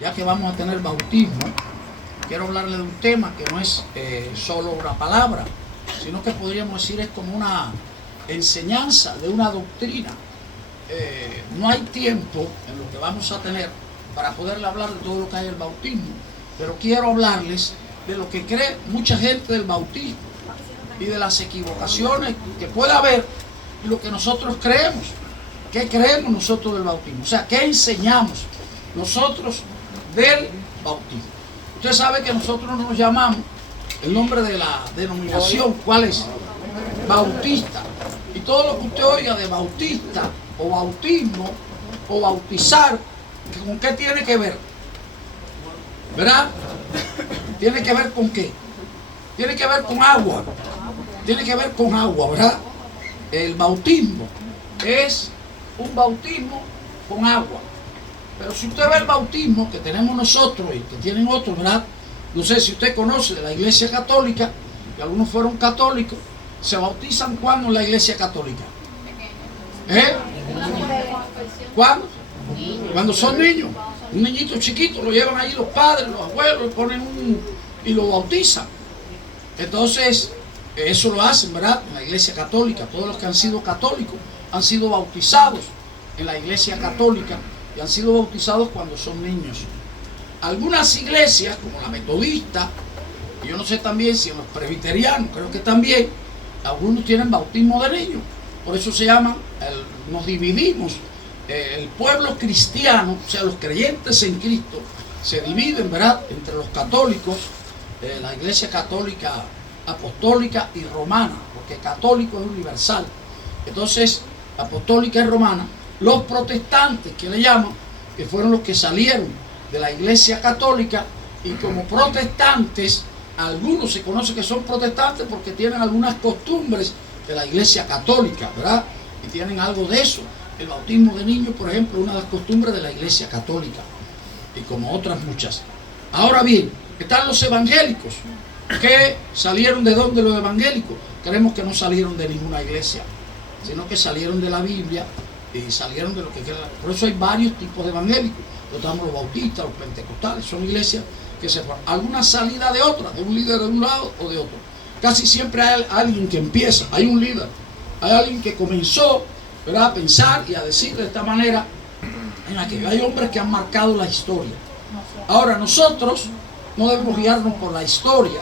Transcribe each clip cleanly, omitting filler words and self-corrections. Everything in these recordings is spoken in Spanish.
ya que vamos a tener bautismo, quiero hablarle de un tema que no es solo una palabra, sino que podríamos decir es como una enseñanza de una doctrina. No hay tiempo en lo que vamos a tener para poderle hablar de todo lo que hay del bautismo, pero quiero hablarles de lo que cree mucha gente del bautismo y de las equivocaciones que puede haber y lo que nosotros creemos. ¿Qué creemos nosotros del bautismo? O sea, ¿qué enseñamos nosotros del bautismo? Usted sabe que nosotros nos llamamos, el nombre de la denominación, ¿cuál es? Bautista. Y todo lo que usted oiga de bautista o bautismo o bautizar, ¿con qué tiene que ver? ¿Verdad? ¿Tiene que ver con qué? Tiene que ver con agua. Tiene que ver con agua, ¿verdad? El bautismo es un bautismo con agua. Pero si usted ve el bautismo que tenemos nosotros y que tienen otros, ¿verdad? No sé si usted conoce de la Iglesia Católica, que algunos fueron católicos, se bautizan ¿cuándo en la Iglesia Católica? ¿Cuándo? Cuando son niños. Un niñito chiquito, lo llevan ahí los padres, los abuelos, le ponen y lo bautizan. Entonces, eso lo hacen, ¿verdad? En la Iglesia Católica. Todos los que han sido católicos han sido bautizados en la Iglesia Católica y han sido bautizados cuando son niños. Algunas iglesias, como la metodista, y yo no sé también si en los presbiterianos, creo que también, algunos tienen bautismo de niños. Por eso se llama, nos dividimos. El pueblo cristiano, o sea, los creyentes en Cristo, se dividen, ¿verdad?, entre los católicos, la Iglesia Católica Apostólica y Romana, porque católico es universal. Entonces, apostólica y romana, los protestantes, que le llaman, que fueron los que salieron de la Iglesia Católica, y como protestantes, algunos se conoce que son protestantes porque tienen algunas costumbres de la Iglesia Católica, ¿verdad? Y tienen algo de eso. El bautismo de niños, por ejemplo, es una de las costumbres de la Iglesia Católica, y como otras muchas. Ahora bien, están los evangélicos, que salieron ¿de dónde los evangélicos? Creemos que no salieron de ninguna iglesia, sino que salieron de la Biblia y salieron de lo que queda. Por eso hay varios tipos de evangélicos. Estamos los bautistas, los pentecostales, son iglesias que se forman. Alguna salida de otra, de un líder de un lado o de otro. Casi siempre hay alguien que empieza, hay un líder, hay alguien que comenzó, ¿verdad?, a pensar y a decir de esta manera en la que hay hombres que han marcado la historia. Ahora, nosotros no debemos guiarnos por la historia.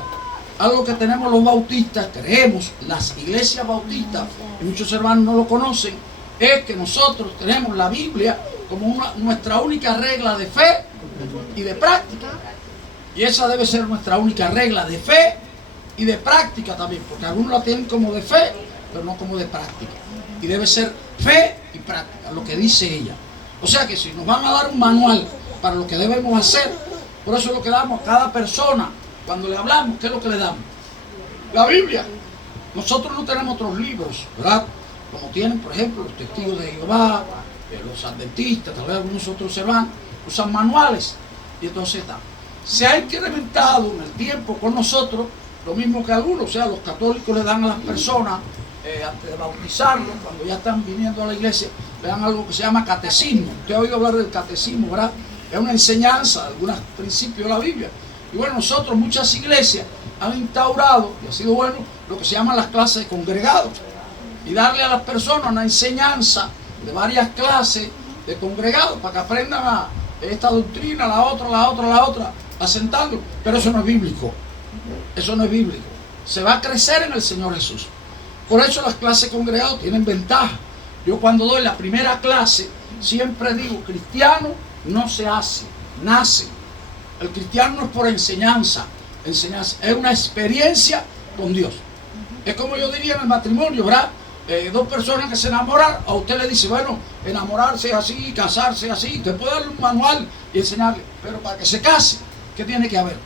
Algo que tenemos los bautistas, creemos, las iglesias bautistas, y muchos hermanos no lo conocen, es que nosotros tenemos la Biblia como nuestra única regla de fe y de práctica. Y esa debe ser nuestra única regla de fe y de práctica también, porque algunos la tienen como de fe, pero no como de práctica. Y debe ser fe y práctica, lo que dice ella. O sea que si nos van a dar un manual para lo que debemos hacer, por eso es lo que damos a cada persona. Cuando le hablamos, ¿qué es lo que le damos? La Biblia. Nosotros no tenemos otros libros, ¿verdad? Como tienen, por ejemplo, los testigos de Jehová, los adventistas, tal vez algunos otros hermanos, usan manuales. Y entonces se ha incrementado en el tiempo con nosotros lo mismo que algunos. O sea, los católicos le dan a las personas, antes de bautizarlos, cuando ya están viniendo a la iglesia, le dan algo que se llama catecismo. Usted ha oído hablar del catecismo, ¿verdad? Es una enseñanza de algunos principios de la Biblia. Y bueno, nosotros, muchas iglesias han instaurado, y ha sido bueno, lo que se llaman las clases de congregados. Y darle a las personas una enseñanza de varias clases de congregados para que aprendan esta doctrina, la otra, asentando. Pero eso no es bíblico. Eso no es bíblico. Se va a crecer en el Señor Jesús. Por eso las clases de congregados tienen ventaja. Yo cuando doy la primera clase, siempre digo, cristiano no se hace, nace. El cristiano no es por enseñanza, es una experiencia con Dios. Es como yo diría en el matrimonio, ¿verdad? Dos personas que se enamoran, a usted le dice, bueno, enamorarse así, casarse así. Usted puede darle un manual y enseñarle, pero para que se case, ¿qué tiene que haber?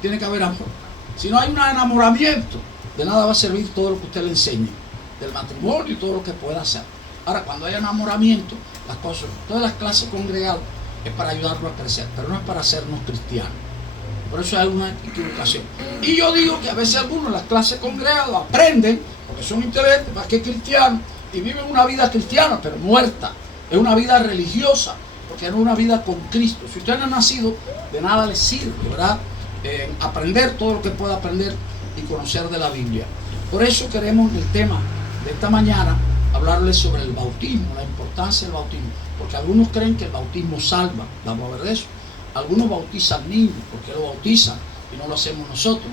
Tiene que haber amor. Si no hay un enamoramiento, de nada va a servir todo lo que usted le enseñe, del matrimonio y todo lo que pueda hacer. Ahora, cuando hay enamoramiento, las cosas, todas las clases congregadas es para ayudarlo a crecer, pero no es para hacernos cristianos. Por eso hay una equivocación. Y yo digo que a veces algunos en las clases congregadas aprenden, porque son inteligentes, más que cristianos, y viven una vida cristiana, pero muerta. Es una vida religiosa. porque no es una vida con Cristo. Si usted no ha nacido, de nada le sirve, ¿verdad? Aprender todo lo que pueda aprender y conocer de la Biblia. Por eso queremos en el tema de esta mañana hablarles sobre el bautismo, la importancia del bautismo, porque algunos creen que el bautismo salva. Vamos a ver de eso. Algunos bautizan niños, porque lo bautizan y no lo hacemos nosotros.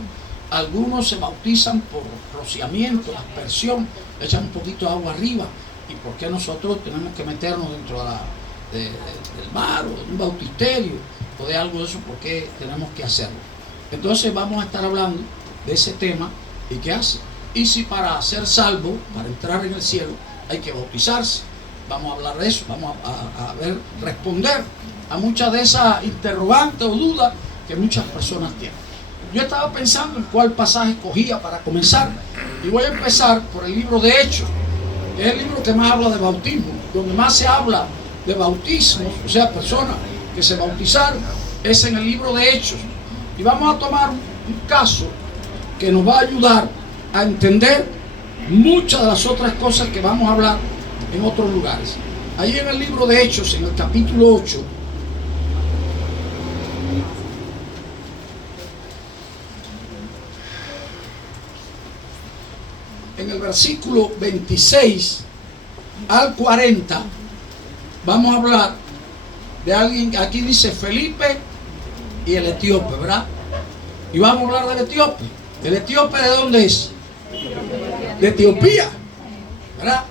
Algunos se bautizan por rociamiento, aspersión, echan un poquito de agua arriba. ¿Y por qué nosotros tenemos que meternos dentro del mar o de un bautisterio o de algo de eso? ¿Por qué tenemos que hacerlo? Entonces vamos a estar hablando de ese tema y qué hace. Y si para ser salvo, para entrar en el cielo, hay que bautizarse. Vamos a hablar de eso, vamos a ver, responder a muchas de esas interrogantes o dudas que muchas personas tienen. Yo estaba pensando en cuál pasaje escogía para comenzar y voy a empezar por el libro de Hechos, que es el libro que más habla de bautismo, donde más se habla de bautismo, o sea, personas que se bautizaron, es en el libro de Hechos. Y vamos a tomar un caso que nos va a ayudar a entender muchas de las otras cosas que vamos a hablar en otros lugares. Allí en el libro de Hechos, en el capítulo 8, en el versículo 26 al 40, vamos a hablar de alguien, aquí dice Felipe y el etíope, ¿verdad? Y vamos a hablar del etíope. ¿El etíope de dónde es? De Etiopía, ¿verdad?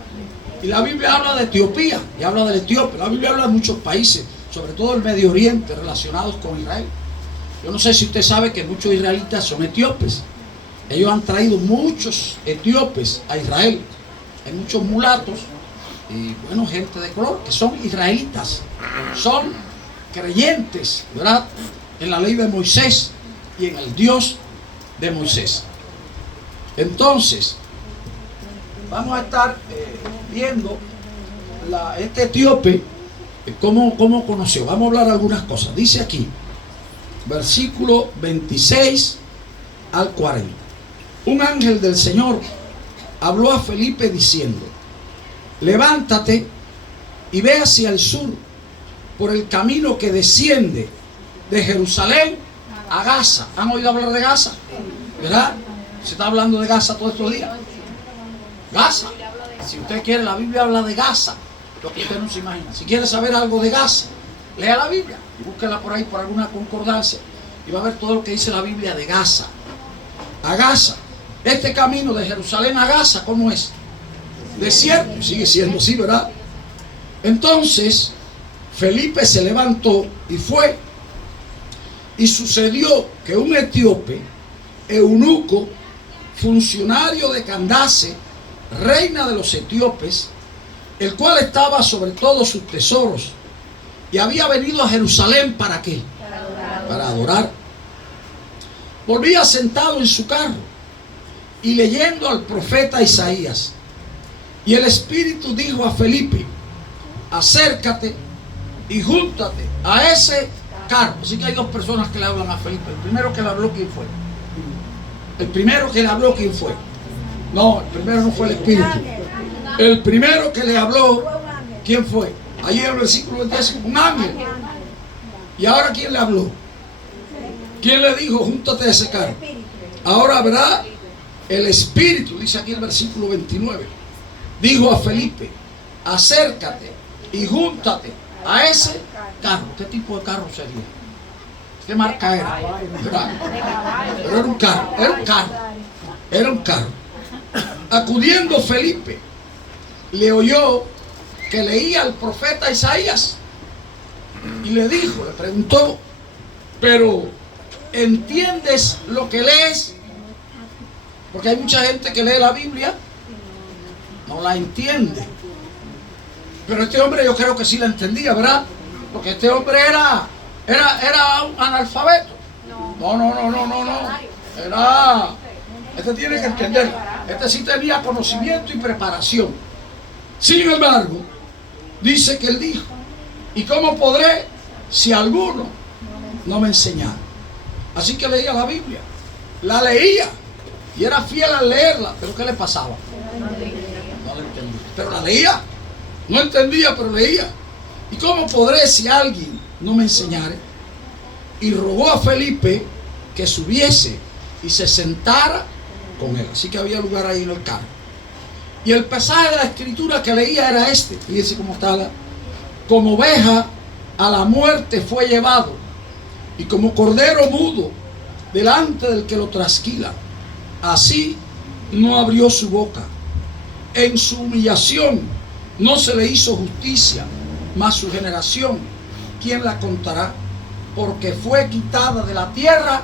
Y la Biblia habla de Etiopía y habla del etíope. La Biblia habla de muchos países, sobre todo el Medio Oriente, relacionados con Israel. Yo no sé si usted sabe que muchos israelitas son etíopes. Ellos han traído muchos etíopes a Israel. Hay muchos mulatos y, bueno, gente de color que son israelitas. Son creyentes, ¿verdad?, en la ley de Moisés y en el Dios de Moisés. Entonces, vamos a estar viendo este etíope, cómo conoció. Vamos a hablar algunas cosas. Dice aquí, versículo 26 al 40. Un ángel del Señor habló a Felipe diciendo: levántate y ve hacia el sur por el camino que desciende de Jerusalén a Gaza. ¿Han oído hablar de Gaza? ¿Verdad? Se está hablando de Gaza todos estos días. Gaza. Si usted quiere, la Biblia habla de Gaza, lo que usted no se imagina. Si quiere saber algo de Gaza, lea la Biblia y búsquela por ahí por alguna concordancia y va a ver todo lo que dice la Biblia de Gaza. A Gaza. Este camino de Jerusalén a Gaza, ¿cómo es? Desierto. Sigue siendo así, ¿verdad? Entonces Felipe se levantó y fue. Y sucedió que un etíope, eunuco, funcionario de Candace, reina de los etíopes, el cual estaba sobre todos sus tesoros, y había venido a Jerusalén, ¿para qué? Para adorar. Volvía sentado en su carro y leyendo al profeta Isaías. Y el Espíritu dijo a Felipe: acércate y júntate a ese carro. Así que hay dos personas que le hablan a Felipe. El primero que le habló, ¿quién fue? El primero que le habló, ¿quién fue? No, el primero no fue el Espíritu. El primero que le habló, ¿quién fue? Allí en el versículo 20, un ángel. ¿Y ahora quién le habló? ¿Quién le dijo: júntate a ese carro? Ahora verá, el Espíritu, dice aquí el versículo 29, dijo a Felipe: acércate y júntate a ese carro. ¿Qué tipo de carro sería? ¿Qué marca era? ¿Verdad? Pero era un carro, era un carro. Acudiendo Felipe, le oyó que leía al profeta Isaías y le dijo, le preguntó: pero ¿entiendes lo que lees? Porque hay mucha gente que lee la Biblia, no la entiende. Pero este hombre yo creo que sí la entendía, ¿verdad? Porque este hombre era un analfabeto. No. Este tiene que entender. Este sí tenía conocimiento y preparación. Sin embargo, dice que él dijo: ¿y cómo podré si alguno no me enseñara? Así que leía la Biblia, la leía y era fiel al leerla. ¿Pero qué le pasaba? No la entendía. Pero la leía. No entendía, pero leía. ¿Y cómo podré si alguien no me enseñare? Y rogó a Felipe que subiese y se sentara con él. Así que había lugar ahí en el carro. Y el pasaje de la escritura que leía era este. Fíjense cómo está. Como oveja a la muerte fue llevado, y como cordero mudo delante del que lo trasquila, así no abrió su boca. En su humillación no se le hizo justicia, mas su generación, ¿quién la contará? Porque fue quitada de la tierra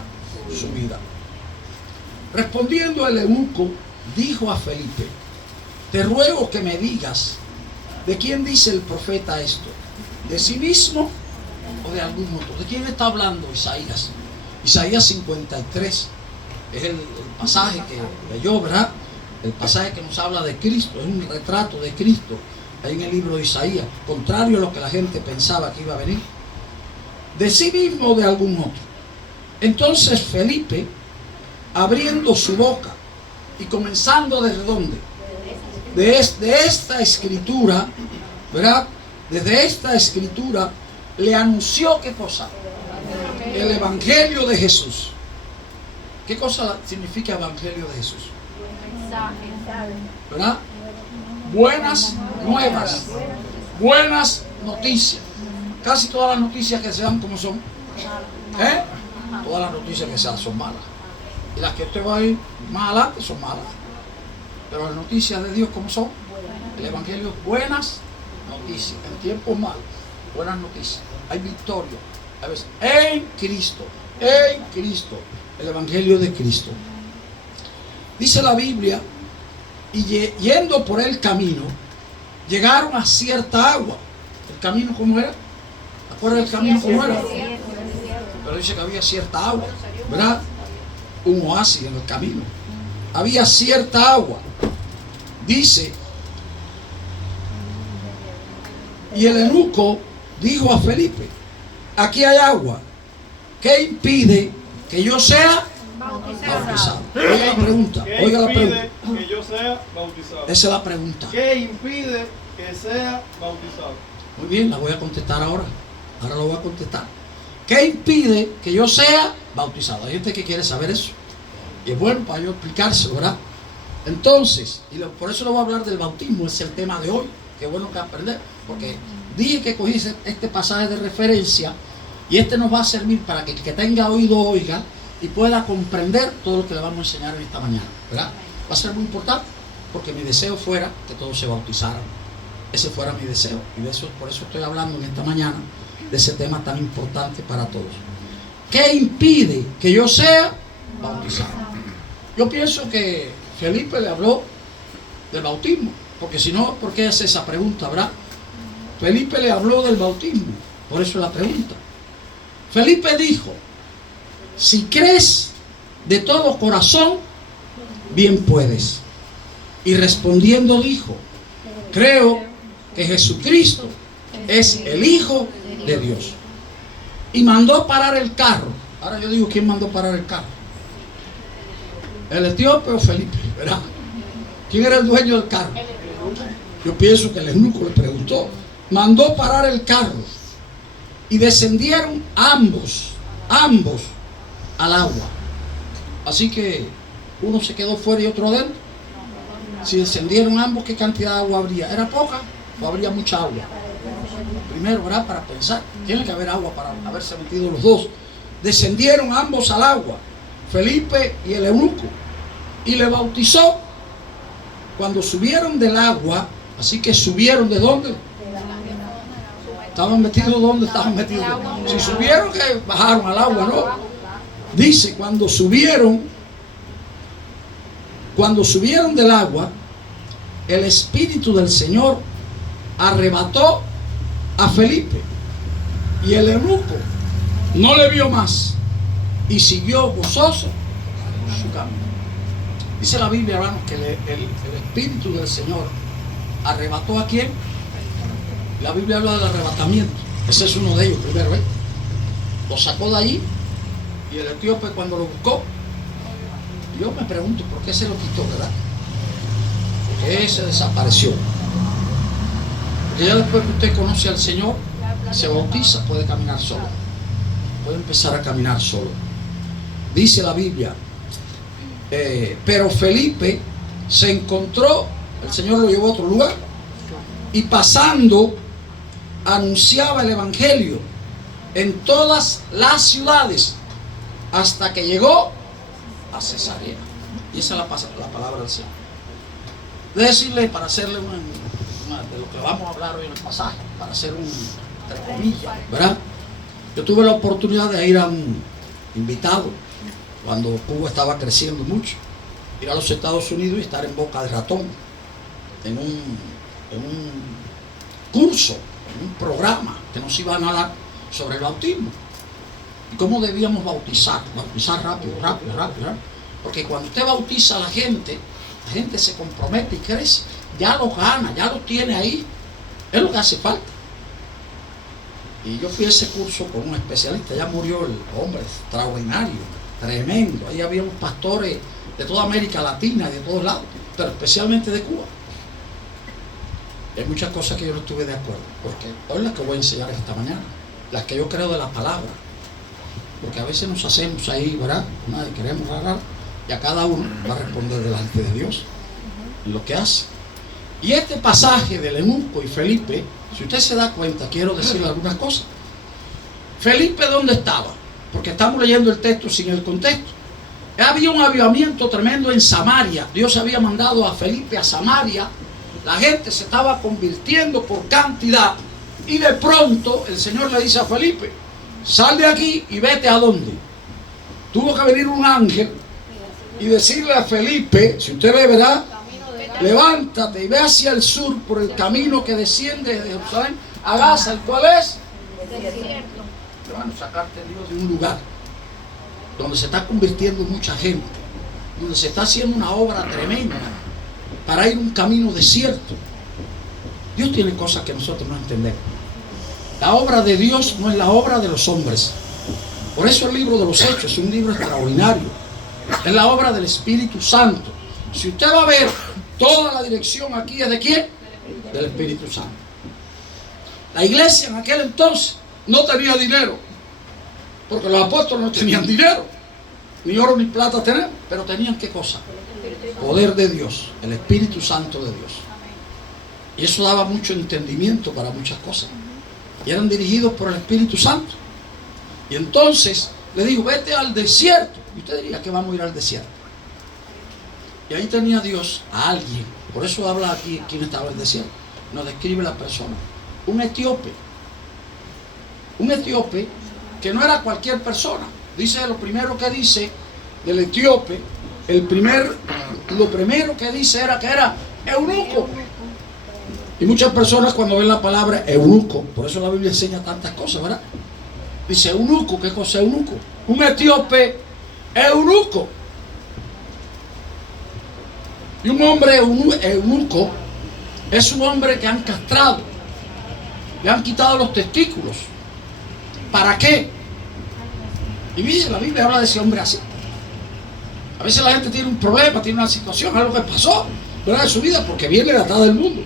su vida. Respondiendo el eunuco, dijo a Felipe: te ruego que me digas, ¿de quién dice el profeta esto? ¿De sí mismo o de algún otro? ¿De quién está hablando Isaías? Isaías 53 es el pasaje que leyó, ¿verdad? El pasaje que nos habla de Cristo, es un retrato de Cristo ahí en el libro de Isaías, contrario a lo que la gente pensaba que iba a venir. ¿De sí mismo o de algún otro? Entonces Felipe, abriendo su boca y comenzando ¿desde dónde? De esta escritura, ¿verdad? Desde esta escritura le anunció, ¿qué cosa? El evangelio de Jesús. ¿Qué cosa significa evangelio de Jesús? ¿Verdad? Buenas nuevas, buenas noticias. Casi todas las noticias que se dan, ¿cómo son? Todas las noticias que se dan son malas. Y las que usted va a ir más adelante son malas. Pero las noticias de Dios, ¿cómo son? El evangelio es buenas noticias. En tiempos malos, buenas noticias. Hay victoria. A veces, en Cristo. El evangelio de Cristo. Dice la Biblia, y yendo por el camino, llegaron a cierta agua. ¿El camino cómo era? ¿Acuerdan del camino cómo era? Pero dice que había cierta agua, ¿verdad? Un oasis en el camino. Había cierta agua. Dice, y el eunuco dijo a Felipe: aquí hay agua, ¿qué impide que yo sea bautizado? Oiga la pregunta. Oiga la pregunta. Que yo sea bautizado. Esa es la pregunta. ¿Qué impide que sea bautizado? Muy bien, la voy a contestar ahora. Ahora lo voy a contestar. ¿Qué impide que yo sea bautizado? Hay gente que quiere saber eso. Y es bueno para yo explicárselo, ¿verdad? Entonces, por eso le voy a hablar del bautismo, es el tema de hoy. Qué bueno que aprender, porque dije que cogí este pasaje de referencia y este nos va a servir para que el que tenga oído oiga y pueda comprender todo lo que le vamos a enseñar en esta mañana, ¿verdad? Va a ser muy importante, porque mi deseo fuera que todos se bautizaran. Ese fuera mi deseo, y por eso estoy hablando en esta mañana de ese tema tan importante para todos. ¿Qué impide que yo sea bautizado? Yo pienso que Felipe le habló del bautismo, porque si no, ¿por qué hace esa pregunta, verdad? Felipe le habló del bautismo, por eso la pregunta. Felipe dijo: si crees de todo corazón, bien puedes. Y respondiendo dijo: creo que Jesucristo es el Hijo de Dios. Y mandó parar el carro. Ahora yo digo, ¿quién mandó parar el carro? ¿El etíope o Felipe? ¿Verdad? ¿Quién era el dueño del carro? Yo pienso que el eunuco le preguntó. Mandó parar el carro y descendieron ambos al agua. Así que uno se quedó fuera y otro adentro. Si descendieron ambos, ¿qué cantidad de agua habría? ¿Era poca o habría mucha agua? Primero, ¿verdad? Para pensar, tiene que haber agua para haberse metido los dos. Descendieron ambos al agua, Felipe y el eunuco, y le bautizó. Cuando subieron del agua, así que subieron ¿de dónde? ¿Estaban metidos dónde? Estaban metidos. Si subieron, que bajaron al agua, ¿no? Dice, cuando subieron del agua, el Espíritu del Señor arrebató a Felipe, y el eunuco no le vio más y siguió gozoso su camino. Dice la Biblia, hermanos, que el Espíritu del Señor arrebató ¿a quién? La Biblia habla del arrebatamiento. Ese es uno de ellos primero, ¿eh? Lo sacó de allí, y el etíope cuando lo buscó, yo me pregunto por qué se lo quitó, ¿verdad? Porque se desapareció. Porque ya después que usted conoce al Señor, se bautiza, puede caminar solo. Puede empezar a caminar solo. Dice la Biblia, pero Felipe se encontró, el Señor lo llevó a otro lugar, y pasando anunciaba el evangelio en todas las ciudades hasta que llegó a Cesarea. Y esa es la palabra del Señor. De decirle, para hacerle de lo que vamos a hablar hoy en el pasaje, para hacer entre comillas, ¿verdad? Yo tuve la oportunidad de ir a un invitado cuando Cuba estaba creciendo mucho, ir a los Estados Unidos y estar en Boca de Ratón, en un curso, en un programa que nos iban a dar sobre el bautismo y cómo debíamos bautizar rápido, porque cuando usted bautiza a la gente se compromete y crece, ya lo gana, ya lo tiene ahí, es lo que hace falta. Y yo fui a ese curso con un especialista, ya murió el hombre, extraordinario, tremendo. Ahí había unos pastores de toda América Latina y de todos lados, pero especialmente de Cuba. Hay muchas cosas que yo no estuve de acuerdo, porque hoy las que voy a enseñar esta mañana, las que yo creo de la palabra, porque a veces nos hacemos ahí, ¿verdad? Nadie queremos agarrar, y a cada uno va a responder delante de Dios lo que hace. Y este pasaje del eunuco y Felipe, si usted se da cuenta, quiero decirle algunas cosas. Felipe, ¿dónde estaba? Porque estamos leyendo el texto sin el contexto. Había un avivamiento tremendo en Samaria. Dios había mandado a Felipe a Samaria. La gente se estaba convirtiendo por cantidad. Y de pronto el Señor le dice a Felipe, sal de aquí y vete a dónde. Tuvo que venir un ángel y decirle a Felipe, si usted ve, ¿verdad? Levántate y ve hacia el sur por el camino que desciende de Jerusalén a Gaza, el cual es desierto. Te van a sacarte Dios de un lugar donde se está convirtiendo mucha gente, donde se está haciendo una obra tremenda para ir un camino desierto. Dios tiene cosas que nosotros no entendemos. La obra de Dios no es la obra de los hombres. Por eso el libro de los Hechos es un libro extraordinario. Es la obra del Espíritu Santo. Si usted va a ver, toda la dirección aquí es de ¿quién? Del Espíritu Santo. La iglesia en aquel entonces no tenía dinero, porque los apóstoles no tenían dinero, ni oro ni plata tenían, pero tenían ¿qué cosa? Poder de Dios, el Espíritu Santo de Dios. Y eso daba mucho entendimiento para muchas cosas. Y eran dirigidos por el Espíritu Santo. Y entonces le digo, vete al desierto. Y usted diría que vamos a ir al desierto. Y ahí tenía Dios a alguien. Por eso habla aquí quién estaba en el desierto. Nos describe la persona. Un etíope. Un etíope que no era cualquier persona. Dice lo primero que dice del etíope. Lo primero que dice era que era eunuco. Y muchas personas cuando ven la palabra eunuco, por eso la Biblia enseña tantas cosas, ¿verdad? Dice eunuco, ¿qué cosa es eunuco? Un etíope eunuco. Y un hombre eunuco es un hombre que han castrado, le han quitado los testículos. ¿Para qué? Y dice, la Biblia habla de ese hombre así. A veces la gente tiene un problema, tiene una situación, algo que pasó, ¿verdad? De su vida, porque viene de atrás del mundo.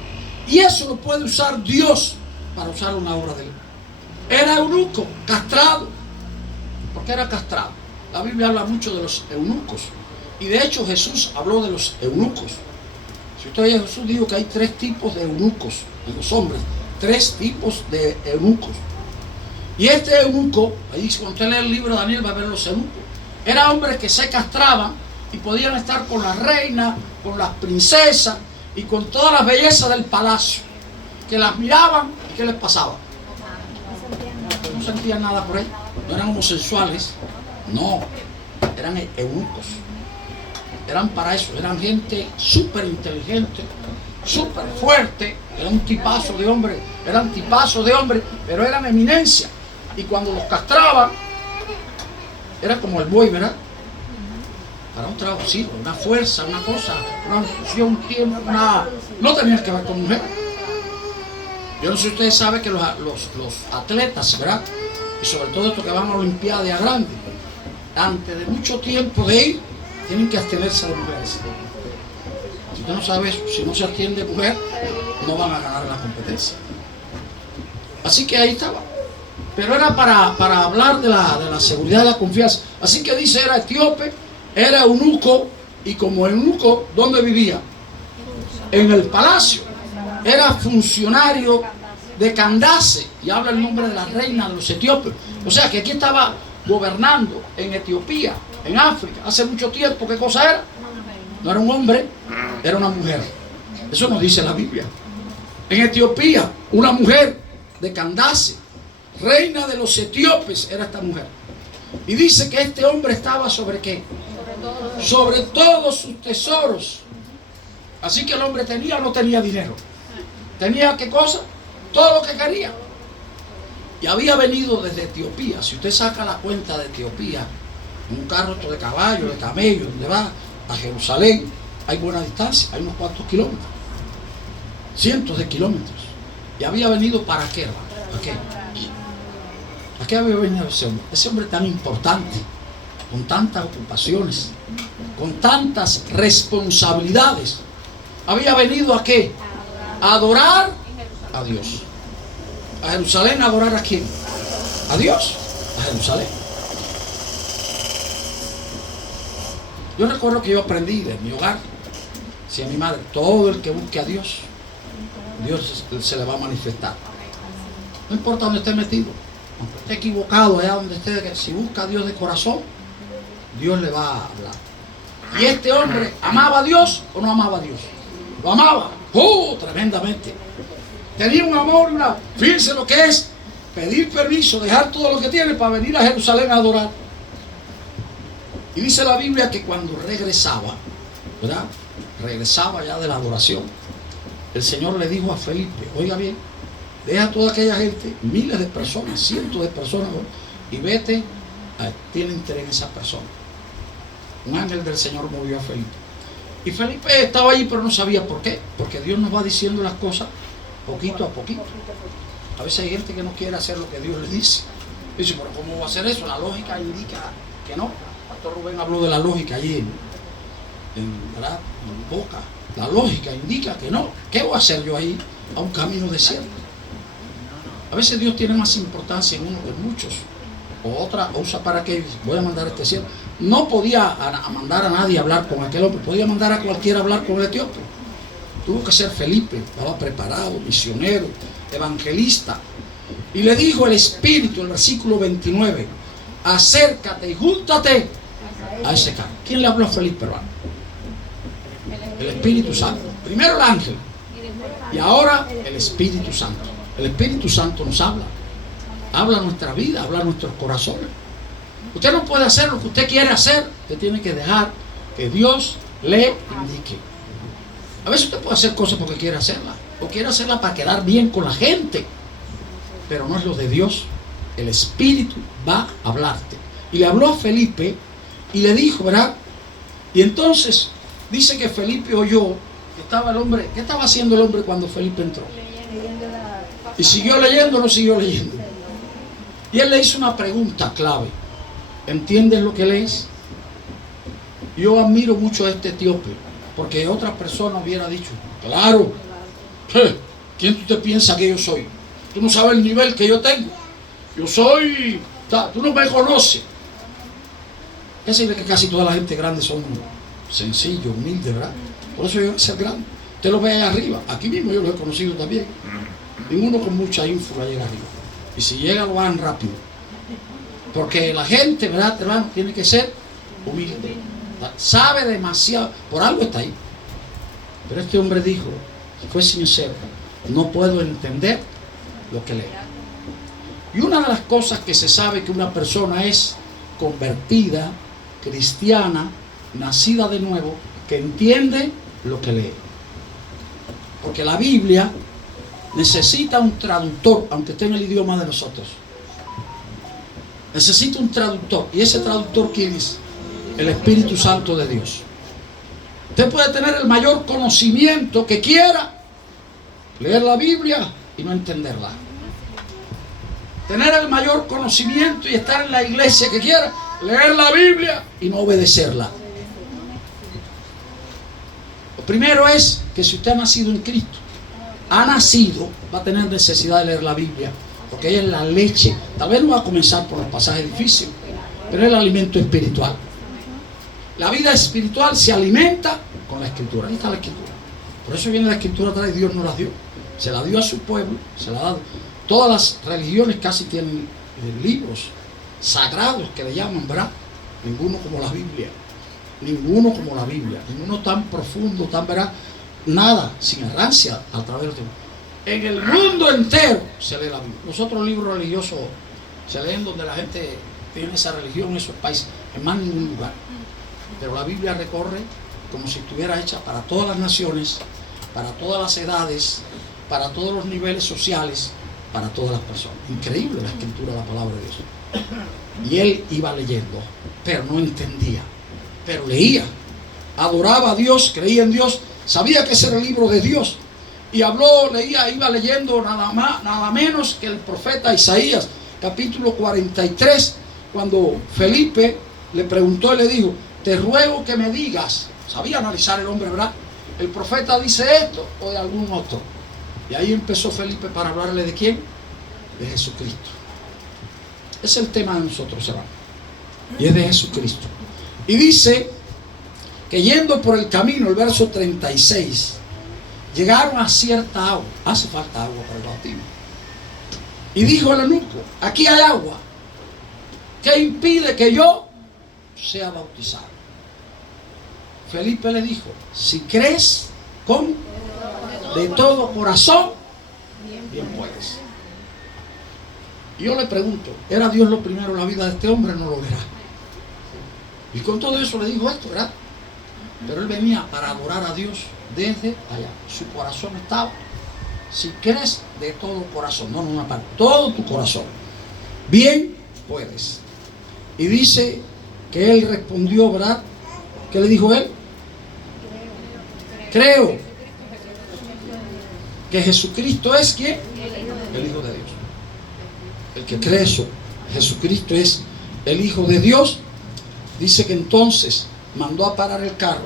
Y eso lo puede usar Dios para usar una obra de él. Era eunuco, castrado. ¿Por qué era castrado? La Biblia habla mucho de los eunucos. Y de hecho Jesús habló de los eunucos. Si usted oye, Jesús dijo que hay 3 tipos de eunucos en los hombres. 3 tipos de eunucos. Y este eunuco, ahí cuando usted lee el libro de Daniel va a ver los eunucos. Eran hombres que se castraban y podían estar con la reina, con las princesas y con todas las bellezas del palacio. Que las miraban y ¿qué les pasaba? No sentían nada por ellos. No eran homosexuales. No. Eran eunucos. Eran para eso. Eran gente súper inteligente, súper fuerte. Eran un tipazo de hombre. Eran tipazos de hombre, pero eran eminencia. Y cuando los castraban, era como el buey, ¿verdad? Para un trabajo, sí, una fuerza, una cosa, una función, un tiempo, no tenía que ver con mujer. Yo no sé si ustedes saben que los atletas, ¿verdad? Y sobre todo estos que van a Olimpiadas grandes, antes de mucho tiempo de ir, tienen que abstenerse de mujeres. Si usted no sabe eso, si no se abstiene de mujer, no van a ganar la competencia. Así que ahí estaba. pero era para hablar de la seguridad, de la confianza. Así que dice, era etíope, era eunuco, y como eunuco, ¿dónde vivía? En el palacio. Era funcionario de Candace, y habla el nombre de la reina de los etíopes. O sea que aquí estaba gobernando en Etiopía, en África, hace mucho tiempo. ¿Qué cosa era? No era un hombre, era una mujer. Eso nos dice la Biblia. En Etiopía, una mujer de Candace, reina de los etíopes, era esta mujer. Y dice que este hombre estaba sobre ¿qué? Sobre todos sus tesoros. Así que el hombre tenía o no tenía dinero. ¿Tenía qué cosa? Todo lo que quería. Y había venido desde Etiopía. Si usted saca la cuenta de Etiopía, un carro de caballo, de camello, donde va a Jerusalén, hay buena distancia, hay unos cuantos kilómetros, cientos de kilómetros. Y había venido ¿para qué, hermano? ¿Para qué? ¿A qué había venido ese hombre? Ese hombre tan importante, con tantas ocupaciones, con tantas responsabilidades, había venido ¿a qué? A adorar a Dios. ¿A Jerusalén a adorar a quién? A Dios, a Jerusalén. Yo recuerdo que yo aprendí de mi hogar, si a mi madre, todo el que busque a Dios, Dios se le va a manifestar. No importa donde esté metido, aunque esté equivocado, allá donde esté, que si busca a Dios de corazón, Dios le va a hablar. Y este hombre, ¿amaba a Dios o no amaba a Dios? Lo amaba, tremendamente. Tenía un amor, fíjense lo que es pedir permiso, dejar todo lo que tiene para venir a Jerusalén a adorar. Y dice la Biblia que cuando regresaba, ¿verdad? Regresaba ya de la adoración, el Señor le dijo a Felipe, oiga bien, deja a toda aquella gente, miles de personas, cientos de personas, y vete, tiene interés en esa persona. Un ángel del Señor movió a Felipe. Y Felipe estaba allí, pero no sabía por qué, porque Dios nos va diciendo las cosas poquito a poquito. A veces hay gente que no quiere hacer lo que Dios le dice. Dice, pero ¿cómo va a hacer eso? La lógica indica que no. Pastor Rubén habló de la lógica allí ¿verdad? En Boca. La lógica indica que no. ¿Qué voy a hacer yo ahí a un camino desierto? A veces Dios tiene más importancia en uno que en muchos. O otra usa para que voy a mandar a este cielo. No podía mandar a nadie a hablar con aquel hombre. Podía mandar a cualquiera a hablar con el etíope. Tuvo que ser Felipe, estaba preparado, misionero, evangelista. Y le dijo el Espíritu, el versículo 29, acércate y júntate a ese carro. ¿Quién le habló a Felipe, hermano? El Espíritu Santo. Primero el ángel y ahora el Espíritu Santo. El Espíritu Santo nos habla. Habla nuestra vida, habla nuestros corazones. Usted no puede hacer lo que usted quiere hacer. Usted tiene que dejar que Dios le indique. A veces usted puede hacer cosas porque quiere hacerlas, o quiere hacerlas para quedar bien con la gente, pero no es lo de Dios. El Espíritu va a hablarte. Y le habló a Felipe y le dijo, ¿verdad? Y entonces dice que Felipe oyó que estaba el hombre. ¿Qué estaba haciendo el hombre cuando Felipe entró? Y siguió leyendo o no siguió leyendo. Y él le hizo una pregunta clave. ¿Entiendes lo que lees? Yo admiro mucho a este etíope, porque otra persona hubiera dicho, claro, ¿quién tú te piensas que yo soy? Tú no sabes el nivel que yo tengo. Yo soy, tú no me conoces. Es decir, que casi toda la gente grande son sencillos, humildes, ¿verdad? Por eso yo ser grande. Usted lo ve allá arriba, aquí mismo yo lo he conocido también. Ninguno con mucha ínfula llega arriba. Y si llega lo van rápido. Porque la gente, ¿verdad, hermano? Tiene que ser humilde. Sabe demasiado, por algo está ahí. Pero este hombre dijo, fue sincero, no puedo entender lo que leo. Y una de las cosas que se sabe que una persona es convertida, cristiana, nacida de nuevo, que entiende lo que lee. Porque la Biblia necesita un traductor, aunque esté en el idioma de nosotros. Necesita un traductor. ¿Y ese traductor quién es? El Espíritu Santo de Dios. Usted puede tener el mayor conocimiento que quiera, leer la Biblia y no entenderla. Tener el mayor conocimiento y estar en la iglesia que quiera, leer la Biblia y no obedecerla. Lo primero es que si usted ha nacido en Cristo, ha nacido, va a tener necesidad de leer la Biblia porque ella es la leche. Tal vez no va a comenzar por los pasajes difíciles, pero es el alimento espiritual. La vida espiritual se alimenta con la Escritura. Ahí está la Escritura. Por eso viene la Escritura atrás y Dios nos la dio. Se la dio a su pueblo, se la ha dado. Todas las religiones casi tienen libros sagrados que le llaman, ¿verdad? Ninguno como la Biblia. Ninguno como la Biblia. Ninguno tan profundo, tan, ¿verdad? Nada, sin errancia a través del tiempo. En el mundo entero se lee la Biblia. Los otros libros religiosos se leen donde la gente tiene esa religión en esos países, en más ningún lugar. Pero la Biblia recorre como si estuviera hecha para todas las naciones, para todas las edades, para todos los niveles sociales, para todas las personas. Increíble la escritura de la palabra de Dios. Y él iba leyendo, pero no entendía, pero leía, adoraba a Dios, creía en Dios, sabía que ese era el libro de Dios. Y habló, leía, iba leyendo nada más, nada menos que el profeta Isaías, capítulo 43, cuando Felipe le preguntó y le dijo: te ruego que me digas. Sabía analizar el hombre, ¿verdad? ¿El profeta dice esto o de algún otro? Y ahí empezó Felipe para hablarle ¿de quién? De Jesucristo. Es el tema de nosotros, hermano. Y es de Jesucristo. Y dice que yendo por el camino, el verso 36, llegaron a cierta agua. Hace falta agua para el bautismo. Y dijo el eunuco: aquí hay agua. ¿Qué impide que yo sea bautizado? Felipe le dijo: si crees con de todo corazón, bien puedes. Y yo le pregunto, ¿era Dios lo primero en la vida de este hombre? No lo verá. Y con todo eso le dijo esto, ¿verdad? Pero él venía para adorar a Dios desde allá. Su corazón estaba: si crees de todo corazón, no en una parte, todo tu corazón, bien puedes. Y dice que él respondió, ¿verdad? ¿Qué le dijo él? Creo que Jesucristo es ¿quién? El Hijo de Dios. El que cree eso, Jesucristo es el Hijo de Dios. Dice que entonces mandó a parar el carro,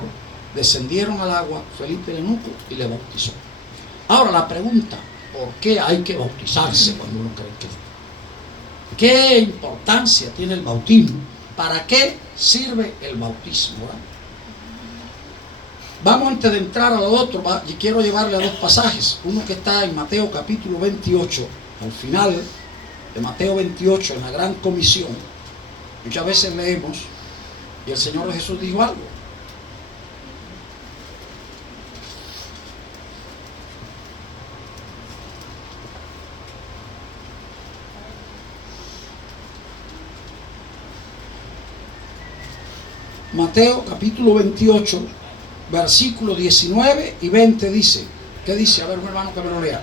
descendieron al agua Felipe el eunuco y le bautizó. Ahora la pregunta: ¿por qué hay que bautizarse cuando uno cree en Cristo? ¿Qué importancia tiene el bautismo? ¿Para qué sirve el bautismo? ¿Verdad? Vamos, antes de entrar a lo otro, y quiero llevarle a dos pasajes. Uno que está en Mateo capítulo 28, al final de Mateo 28, en la gran comisión. Muchas veces leemos y el Señor Jesús dijo algo. Mateo capítulo 28, versículos 19 y 20 dice. ¿Qué dice? A ver, un hermano que me lo lea.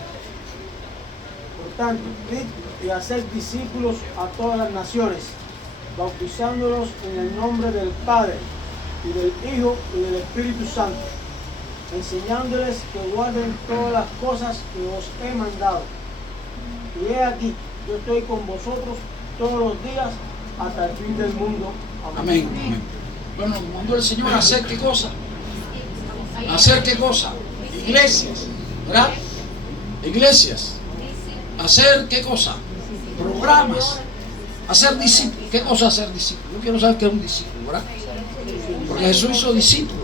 Por tanto, id y hacer discípulos a todas las naciones, bautizándolos en el nombre del Padre, y del Hijo, y del Espíritu Santo, enseñándoles que guarden todas las cosas que os he mandado. Y he aquí, yo estoy con vosotros todos los días hasta el fin del mundo. Amén. Amén. Bueno, mandó el Señor a hacer qué cosa. ¿Hacer qué cosa? Iglesias, ¿verdad? Iglesias. ¿Hacer qué cosa? Programas. Hacer discípulos. ¿Qué cosa hacer discípulo? Yo quiero saber qué es un discípulo, ¿verdad? Porque Jesús hizo discípulo.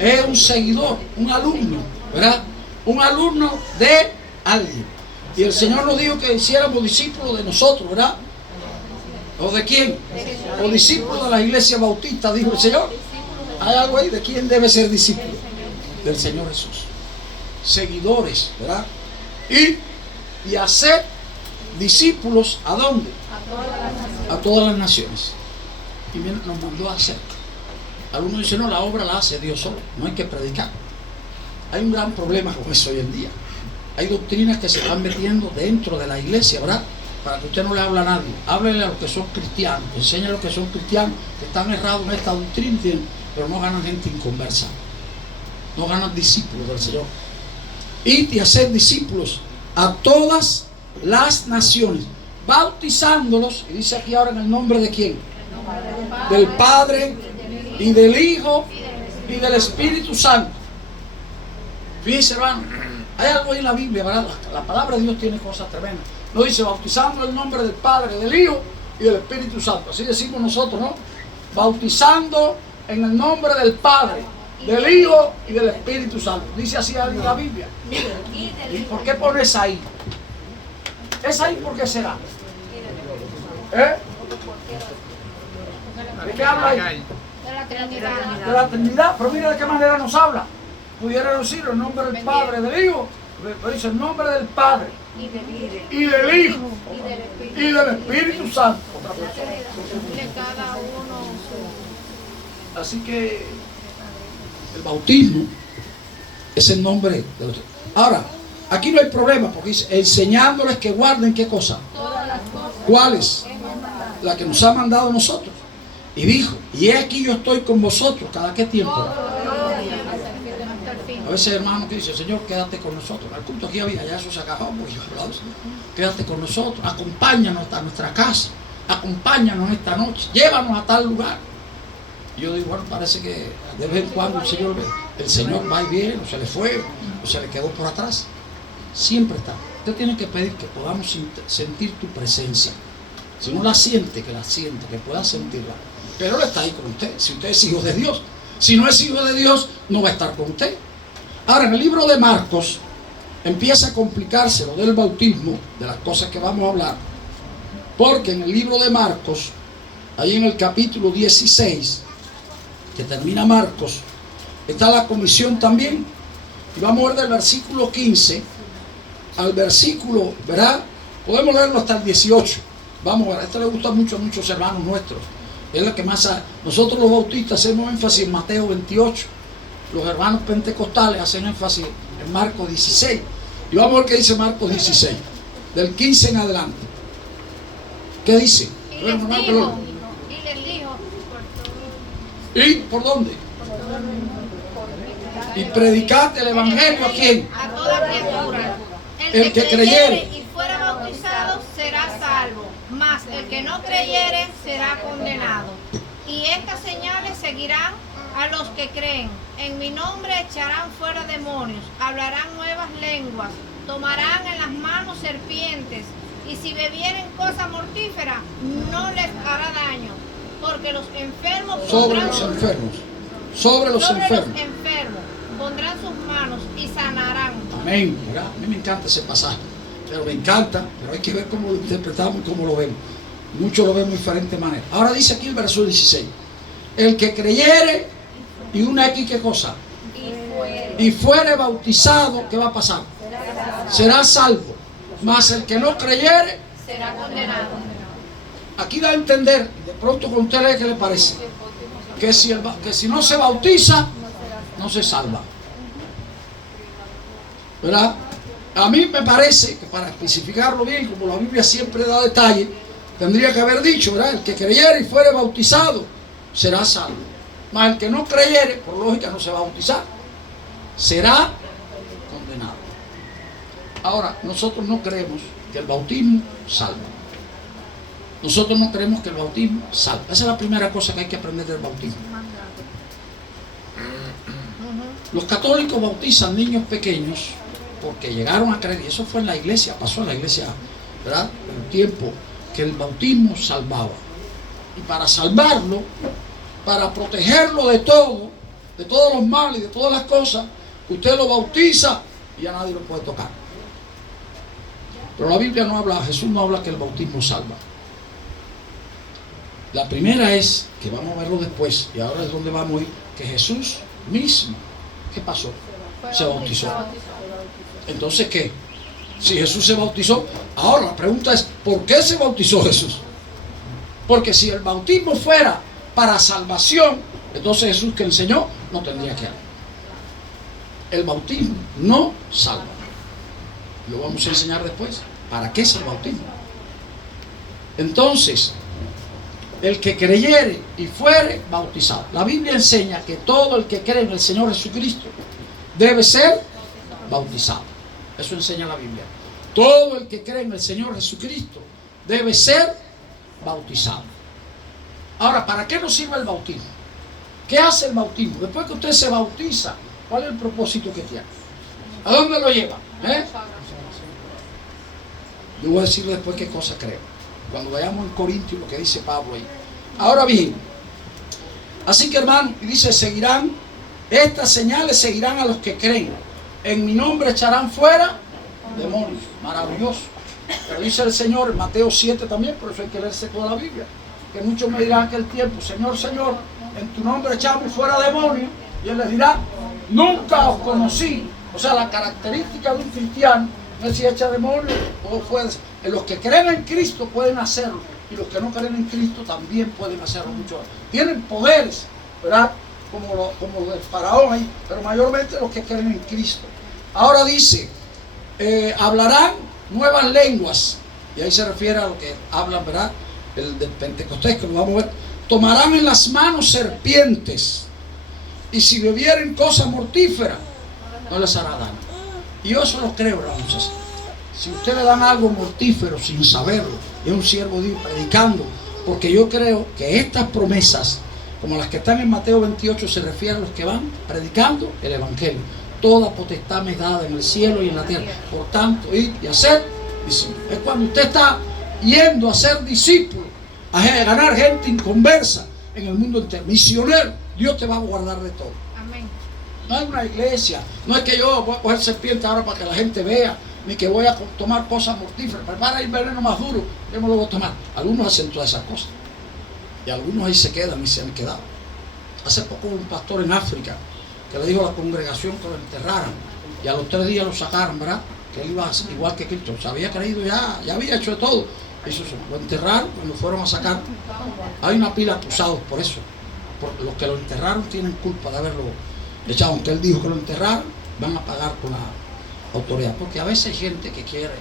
Es un seguidor, un alumno, ¿verdad? Un alumno de alguien. Y el Señor nos dijo que hiciéramos discípulos de nosotros, ¿verdad? ¿O de quién? O discípulos de la iglesia bautista, dijo el Señor. Hay algo ahí de quién debe ser discípulo. Del Señor Jesús. Seguidores, ¿verdad? Y hacer discípulos, ¿a dónde? A todas las naciones. Y bien, nos mandó a hacer. Algunos dicen: no, la obra la hace Dios solo, no hay que predicar. Hay un gran problema con eso hoy en día. Hay doctrinas que se están metiendo dentro de la iglesia, ¿verdad? Para que usted no le hable a nadie. Háblele a los que son cristianos, enséñale a los que son cristianos, que están errados en esta doctrina, pero no ganan gente inconversa, no ganan discípulos del Señor. Id y hacer discípulos a todas las naciones, bautizándolos, y dice aquí ahora, en el nombre de quién? Del Padre y del Hijo y del Espíritu Santo. Fíjense, hermano, hay algo ahí en la Biblia, ¿verdad? La palabra de Dios tiene cosas tremendas. No dice bautizando en el nombre del Padre, del Hijo y del Espíritu Santo. Así decimos nosotros, ¿no? Bautizando en el nombre del Padre, del Hijo y del Espíritu Santo. Dice así en la Biblia. ¿Y por qué pones ahí? ¿Es ahí por qué será? ¿Eh? ¿De qué habla ahí? De la Trinidad. De la Trinidad. Pero mira de qué manera nos habla. Pudiera decir el nombre del Padre, del Hijo, pero dice el nombre del Padre y del Hijo y del Espíritu Santo. De cada uno su... Así que el bautismo es el nombre de los... Ahora, aquí no hay problema porque dice enseñándoles que guarden ¿qué cosa? Todas las cosas. ¿Cuáles? La que nos ha mandado a nosotros. Y dijo, y he aquí yo estoy con vosotros, ¿cada qué tiempo? A veces hermano que dice, Señor, quédate con nosotros. El culto aquí había, ya eso se acabó, porque yo hablaba, quédate con nosotros, acompáñanos hasta nuestra casa, acompáñanos esta noche, llévanos a tal lugar. Y yo digo, bueno, parece que de vez en cuando el Señor va y viene, o se le fue, o se le quedó por atrás. Siempre está. Usted tiene que pedir que podamos sentir tu presencia. Si no la siente, que la sienta, que pueda sentirla. Pero Él está ahí con usted, si usted es hijo de Dios. Si no es hijo de Dios, no va a estar con usted. Ahora, en el libro de Marcos, empieza a complicarse lo del bautismo, de las cosas que vamos a hablar. Porque en el libro de Marcos, ahí en el capítulo 16, que termina Marcos, está la comisión también. Y vamos a ver del versículo 15 al versículo, ¿verdad? Podemos leerlo hasta el 18. Vamos a ver, a esto le gusta mucho a muchos hermanos nuestros. Es lo que más nosotros los bautistas hacemos énfasis en Mateo 28. Los hermanos pentecostales hacen énfasis en Marcos 16. Y vamos a ver qué dice Marcos 16, del 15 en adelante. ¿Qué dice? Y les dijo, ¿Y por dónde? Y predicad el evangelio ¿a quién? a toda criatura. El que creyere y fuera bautizado será salvo, mas el que no creyere será condenado. Y estas señales seguirán a los que creen. En mi nombre echarán fuera demonios, hablarán nuevas lenguas, tomarán en las manos serpientes, y si bebieren cosa mortífera, no les hará daño, porque los enfermos sobre los enfermos. Sobre los enfermos. Pondrán sus manos y sanarán. Amén. ¿Verdad? A mí me encanta ese pasaje. Pero me encanta, pero hay que ver cómo lo interpretamos y cómo lo vemos. Muchos lo ven de diferente manera. Ahora dice aquí el verso 16. El que creyere y una aquí qué cosa. Y fuere bautizado, ¿qué va a pasar? Será salvo. Mas el que no creyere Será condenado. Aquí da a entender, de pronto con usted lee, ¿qué le parece? Que si no se bautiza, no se salva. ¿Verdad? A mí me parece que para especificarlo bien, como la Biblia siempre da detalle, tendría que haber dicho, ¿verdad? El que creyere y fuere bautizado será salvo. Mas el que no creyere, por lógica, no se va a bautizar. Será condenado. Ahora, nosotros no creemos que el bautismo salva. Nosotros no creemos que el bautismo salva. Esa es la primera cosa que hay que aprender del bautismo. Los católicos bautizan niños pequeños porque llegaron a creer, y eso fue en la iglesia, pasó en la iglesia, ¿verdad? En el tiempo que el bautismo salvaba. Y para salvarlo, para protegerlo de todo, de todos los males y de todas las cosas, usted lo bautiza y ya nadie lo puede tocar. Pero la Biblia no habla, Jesús no habla que el bautismo salva. La primera es, que vamos a verlo después, y ahora es donde vamos a ir, que Jesús mismo, ¿qué pasó? Se bautizó. Entonces, ¿qué? Si Jesús se bautizó, ahora la pregunta es, ¿por qué se bautizó Jesús? Porque si el bautismo fuera para salvación, entonces Jesús que enseñó no tendría que haber. El bautismo no salva. Lo vamos a enseñar después. ¿Para qué es el bautismo? Entonces, el que creyere y fuere bautizado. La Biblia enseña que todo el que cree en el Señor Jesucristo debe ser bautizado. Eso enseña la Biblia. Todo el que cree en el Señor Jesucristo debe ser bautizado. Ahora, ¿para qué nos sirve el bautismo? ¿Qué hace el bautismo? Después que usted se bautiza, ¿cuál es el propósito que tiene? ¿A dónde lo lleva? Yo voy a decirle después qué cosa creo. Cuando vayamos en Corintios, lo que dice Pablo ahí. Ahora bien, así que hermano, y dice, seguirán, estas señales seguirán a los que creen. En mi nombre echarán fuera demonios. Maravilloso. Pero dice el Señor en Mateo 7 también, por eso hay que leerse toda la Biblia. Que muchos me dirán aquel tiempo, Señor, Señor, en tu nombre echamos fuera demonios. Y Él les dirá, nunca os conocí. O sea, la característica de un cristiano no es si echa demonios o puede. Los que creen en Cristo pueden hacerlo. Y los que no creen en Cristo también pueden hacerlo mucho. Tienen poderes, ¿verdad? Como lo del faraón ahí, pero mayormente los que creen en Cristo. Ahora dice, hablarán nuevas lenguas, y ahí se refiere a lo que hablan, ¿verdad? El del Pentecostés, que lo vamos a ver. Tomarán en las manos serpientes, y si bebieren cosas mortíferas, no les hará daño. Y yo eso lo creo, hermanos. Si usted le dan algo mortífero sin saberlo, es un siervo de Dios predicando, porque yo creo que estas promesas, como las que están en Mateo 28, se refieren a los que van predicando el Evangelio. Toda potestad me es dada en el cielo y en la tierra. Por tanto, ir y hacer discípulos. Es cuando usted está yendo a ser discípulo, a ganar gente inconversa en el mundo entero, misionero, Dios te va a guardar de todo. Amén. No hay una iglesia, no es que yo voy a coger serpiente ahora para que la gente vea, ni que voy a tomar cosas mortíferas. Prepara el veneno más duro, yo me lo voy a tomar. Algunos hacen todas esas cosas. Y algunos ahí se quedan y se han quedado. Hace poco un pastor en África que le dijo a la congregación que lo enterraran. Y a los 3 días lo sacaron, ¿verdad? Que él iba a ser igual que Cristo. Se había creído ya había hecho de todo. Eso, lo enterraron, cuando fueron a sacar. Hay una pila de acusados por eso. Por los que lo enterraron tienen culpa de haberlo echado. Aunque él dijo que lo enterraron, van a pagar con la autoridad. Porque a veces hay gente que quiere.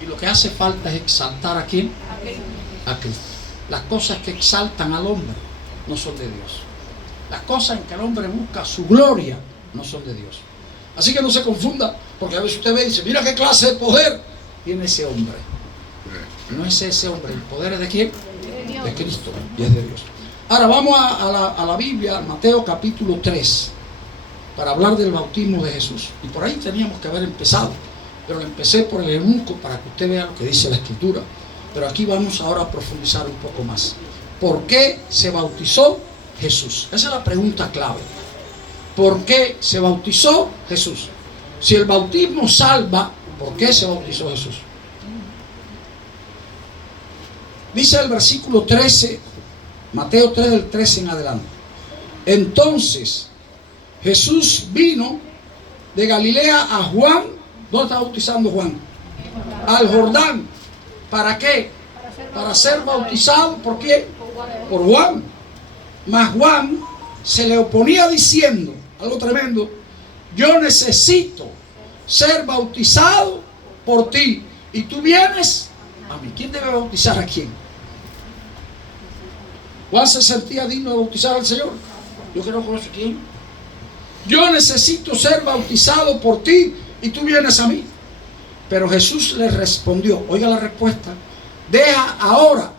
Y lo que hace falta es exaltar a ¿quién? A Cristo. Las cosas que exaltan al hombre no son de Dios. Las cosas en que el hombre busca su gloria no son de Dios. Así que no se confunda, porque a veces usted ve y dice, mira qué clase de poder tiene ese hombre. No es ese hombre, el poder es de ¿quién? De Cristo, y es de Dios. Ahora vamos a la Biblia, Mateo capítulo 3, para hablar del bautismo de Jesús. Y por ahí teníamos que haber empezado, pero lo empecé por el eunuco para que usted vea lo que dice la Escritura. Pero aquí vamos ahora a profundizar un poco más. ¿Por qué se bautizó Jesús? Esa es la pregunta clave. ¿Por qué se bautizó Jesús? Si el bautismo salva, ¿por qué se bautizó Jesús? Dice el versículo 13, Mateo 3 del 13 en adelante. Entonces Jesús vino de Galilea a Juan. ¿Dónde está bautizando Juan? Al Jordán. ¿Para qué? Para ser bautizado. ¿Por qué? Por Juan. Mas Juan se le oponía diciendo, algo tremendo, yo necesito ser bautizado por ti y tú vienes a mí. ¿Quién debe bautizar a quién? Juan se sentía digno de bautizar al Señor. Yo que no conozco a quién. Yo necesito ser bautizado por ti y tú vienes a mí. Pero Jesús le respondió, oiga la respuesta, deja ahora,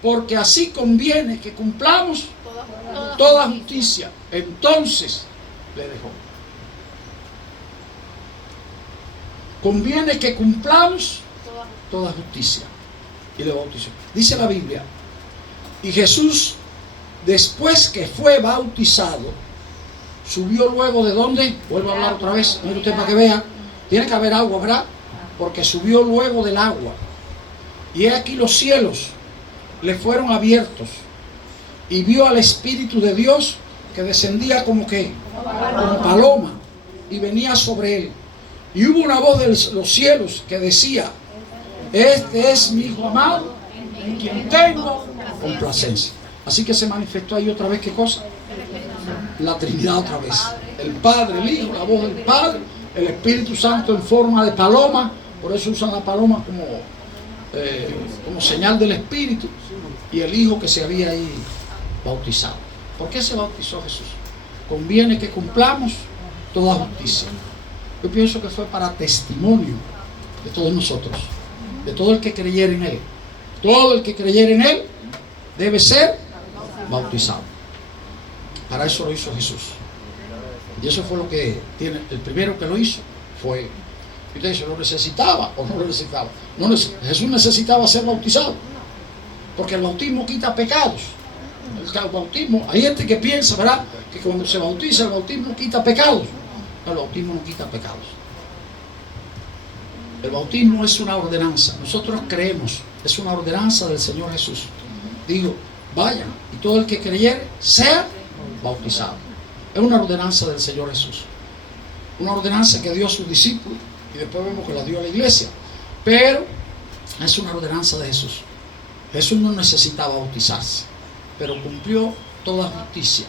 porque así conviene que cumplamos toda justicia. Entonces le dejó. Conviene que cumplamos toda justicia. Y le bautizó. Dice la Biblia, y Jesús, después que fue bautizado, subió luego de ¿dónde? Vuelvo a hablar otra vez, mire usted para que vea. Tiene que haber agua, ¿verdad? Porque subió luego del agua. Y he aquí los cielos le fueron abiertos. Y vio al Espíritu de Dios que descendía como que, como paloma, y venía sobre él. Y hubo una voz de los cielos que decía, este es mi Hijo amado, en quien tengo complacencia. Así que se manifestó ahí otra vez, ¿qué cosa? La Trinidad otra vez. El Padre, el Hijo, la voz del Padre, el Espíritu Santo en forma de paloma. Por eso usan la paloma como señal del Espíritu. Y el Hijo que se había ahí bautizado. ¿Por qué se bautizó Jesús? Conviene que cumplamos toda justicia. Yo pienso que fue para testimonio de todos nosotros, de todo el que creyera en Él. Todo el que creyera en Él debe ser bautizado. Para eso lo hizo Jesús. Y eso fue lo que tiene. El primero que lo hizo fue Y usted dice, ¿lo necesitaba o no lo necesitaba? No, Jesús necesitaba ser bautizado, porque el bautismo quita pecados. El bautismo, hay gente que piensa, ¿verdad?, que cuando se bautiza el bautismo quita pecados. No, el bautismo no quita pecados. El bautismo es una ordenanza. Nosotros creemos, es una ordenanza del Señor Jesús. Digo, vayan y todo el que creyere sea bautizado. Es una ordenanza del Señor Jesús. Una ordenanza que dio a sus discípulos y después vemos que la dio a la iglesia. Pero es una ordenanza de Jesús. Jesús no necesitaba bautizarse, pero cumplió toda justicia.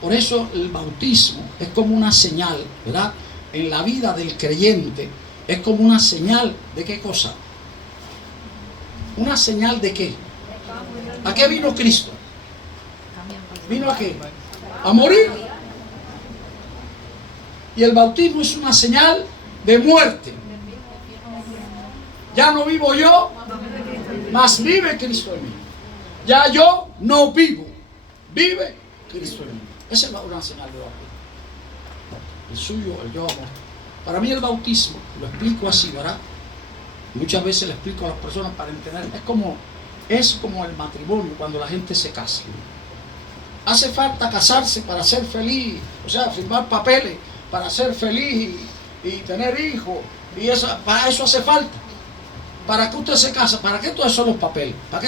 Por eso el bautismo es como una señal, ¿verdad? En la vida del creyente es como una señal de qué cosa. ¿Una señal de qué? ¿A qué vino Cristo? ¿Vino a qué? A morir. Y el bautismo es una señal de muerte. Ya no vivo yo, mas vive Cristo en mí. Ya yo no vivo, vive Cristo en mí. Esa es una señal de bautismo. El suyo, el yo amor. Para mí el bautismo, lo explico así, ¿verdad? Muchas veces le explico a las personas para entender. Es como el matrimonio cuando la gente se casa. Hace falta casarse para ser feliz, o sea, firmar papeles para ser feliz y tener hijos. Y eso, para eso hace falta. ¿Para qué usted se casa? ¿Para qué todos esos los papeles? ¿Para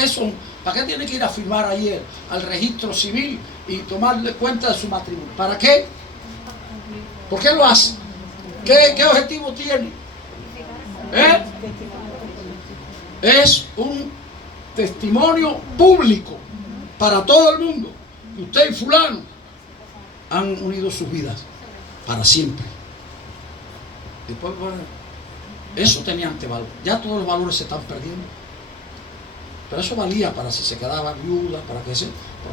qué tiene que ir a firmar ahí al registro civil y tomarle cuenta de su matrimonio? ¿Para qué? ¿Por qué lo hace? ¿Qué objetivo tiene? Es un testimonio público para todo el mundo. Y usted y fulano han unido sus vidas para siempre. Después, bueno, eso tenía antevalor. Ya todos los valores se están perdiendo. Pero eso valía para si se quedaba viuda, porque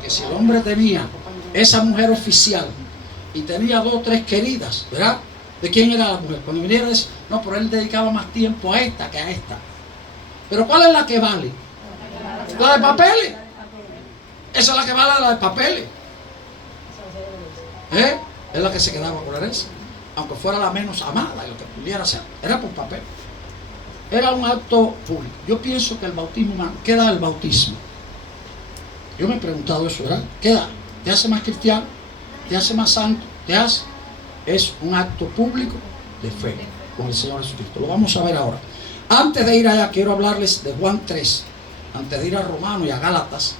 si el hombre tenía esa mujer oficial y tenía 2 o 3 queridas, ¿verdad? ¿De quién era la mujer? Cuando viniera a decir, no, pero él dedicaba más tiempo a esta que a esta. Pero ¿cuál es la que vale? La de papeles. Esa es la que vale, la de papeles. Es la que se quedaba con la herencia. Aunque fuera la menos amada, y lo que pudiera ser, era por papel. Era un acto público. Yo pienso que el bautismo humano, ¿qué da el bautismo? Yo me he preguntado eso, ¿verdad? ¿Qué da? ¿Te hace más cristiano? ¿Te hace más santo? ¿Te hace? Es un acto público de fe con el Señor Jesucristo. Lo vamos a ver ahora. Antes de ir allá, quiero hablarles de Juan 3. Antes de ir a Romanos y a Gálatas,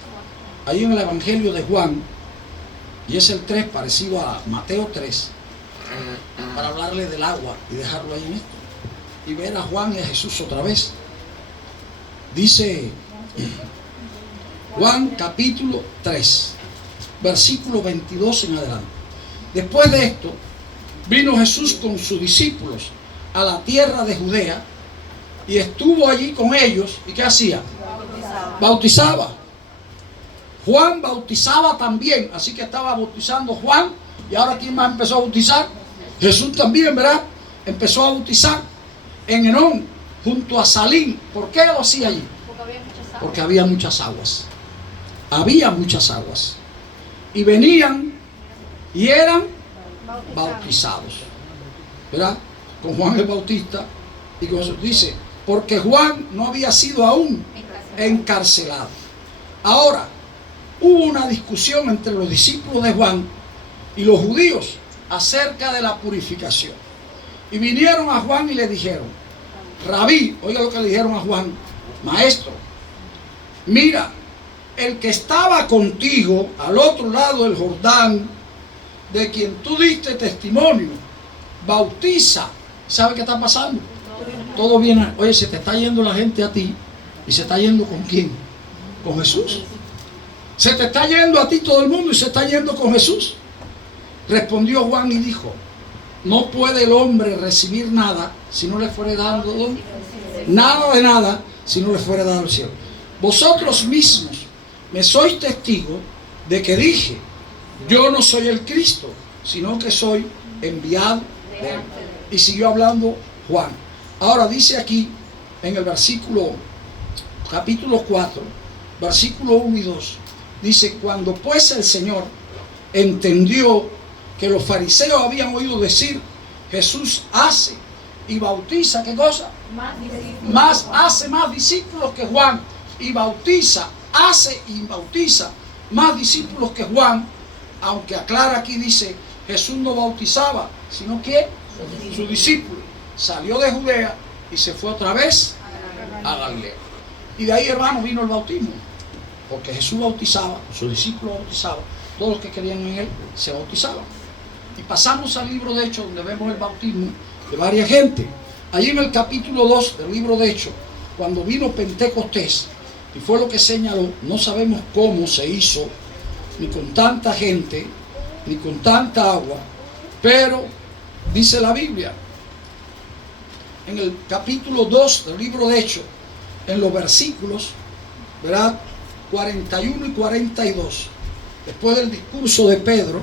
ahí en el Evangelio de Juan, y es el 3 parecido a Mateo 3, para hablarle del agua y dejarlo ahí en esto y ver a Juan y a Jesús otra vez. Dice Juan capítulo 3 versículo 22 en adelante. Después de esto vino Jesús con sus discípulos a la tierra de Judea y estuvo allí con ellos. ¿Y qué hacía? Bautizaba. Juan bautizaba también, así que estaba bautizando Juan. Y ahora ¿quién más empezó a bautizar? Jesús también, ¿verdad? Empezó a bautizar en Enón, junto a Salim. ¿Por qué lo hacía allí? Porque había muchas aguas. Había muchas aguas. Y venían y eran bautizados, ¿verdad? Con Juan el Bautista. Y con eso dice, porque Juan no había sido aún encarcelado. Ahora, hubo una discusión entre los discípulos de Juan y los judíos acerca de la purificación. Y vinieron a Juan y le dijeron, Rabí, oiga lo que le dijeron a Juan, maestro, mira, el que estaba contigo al otro lado del Jordán, de quien tú diste testimonio, bautiza. ¿Sabe qué está pasando? Todo viene, oye, se te está yendo la gente a ti, y se está yendo ¿con quién? Con Jesús. Se te está yendo a ti todo el mundo y se está yendo con Jesús. Respondió Juan y dijo, no puede el hombre recibir nada si no le fuere dado nada de nada si no le fuere dado el cielo. Vosotros mismos me sois testigos de que dije, yo no soy el Cristo, sino que soy enviado de él. Y siguió hablando Juan. Ahora dice aquí en el versículo capítulo 4, versículo 1 y 2, dice, cuando pues el Señor entendió que los fariseos habían oído decir, Jesús hace y bautiza, ¿qué cosa? Hace más discípulos que Juan, y hace y bautiza más discípulos que Juan, aunque aclara aquí, dice, Jesús no bautizaba, sino que su discípulo salió de Judea y se fue otra vez a Galilea. Y de ahí, hermano, vino el bautismo, porque Jesús bautizaba, sus discípulos bautizaban, todos los que creían en él se bautizaban. Y pasamos al libro de Hechos, donde vemos el bautismo de varias gente. Allí en el capítulo 2 del libro de Hechos, cuando vino Pentecostés, y fue lo que señaló, no sabemos cómo se hizo, ni con tanta gente, ni con tanta agua, pero dice la Biblia, en el capítulo 2 del libro de Hechos, en los versículos, ¿verdad?, 41 y 42, después del discurso de Pedro,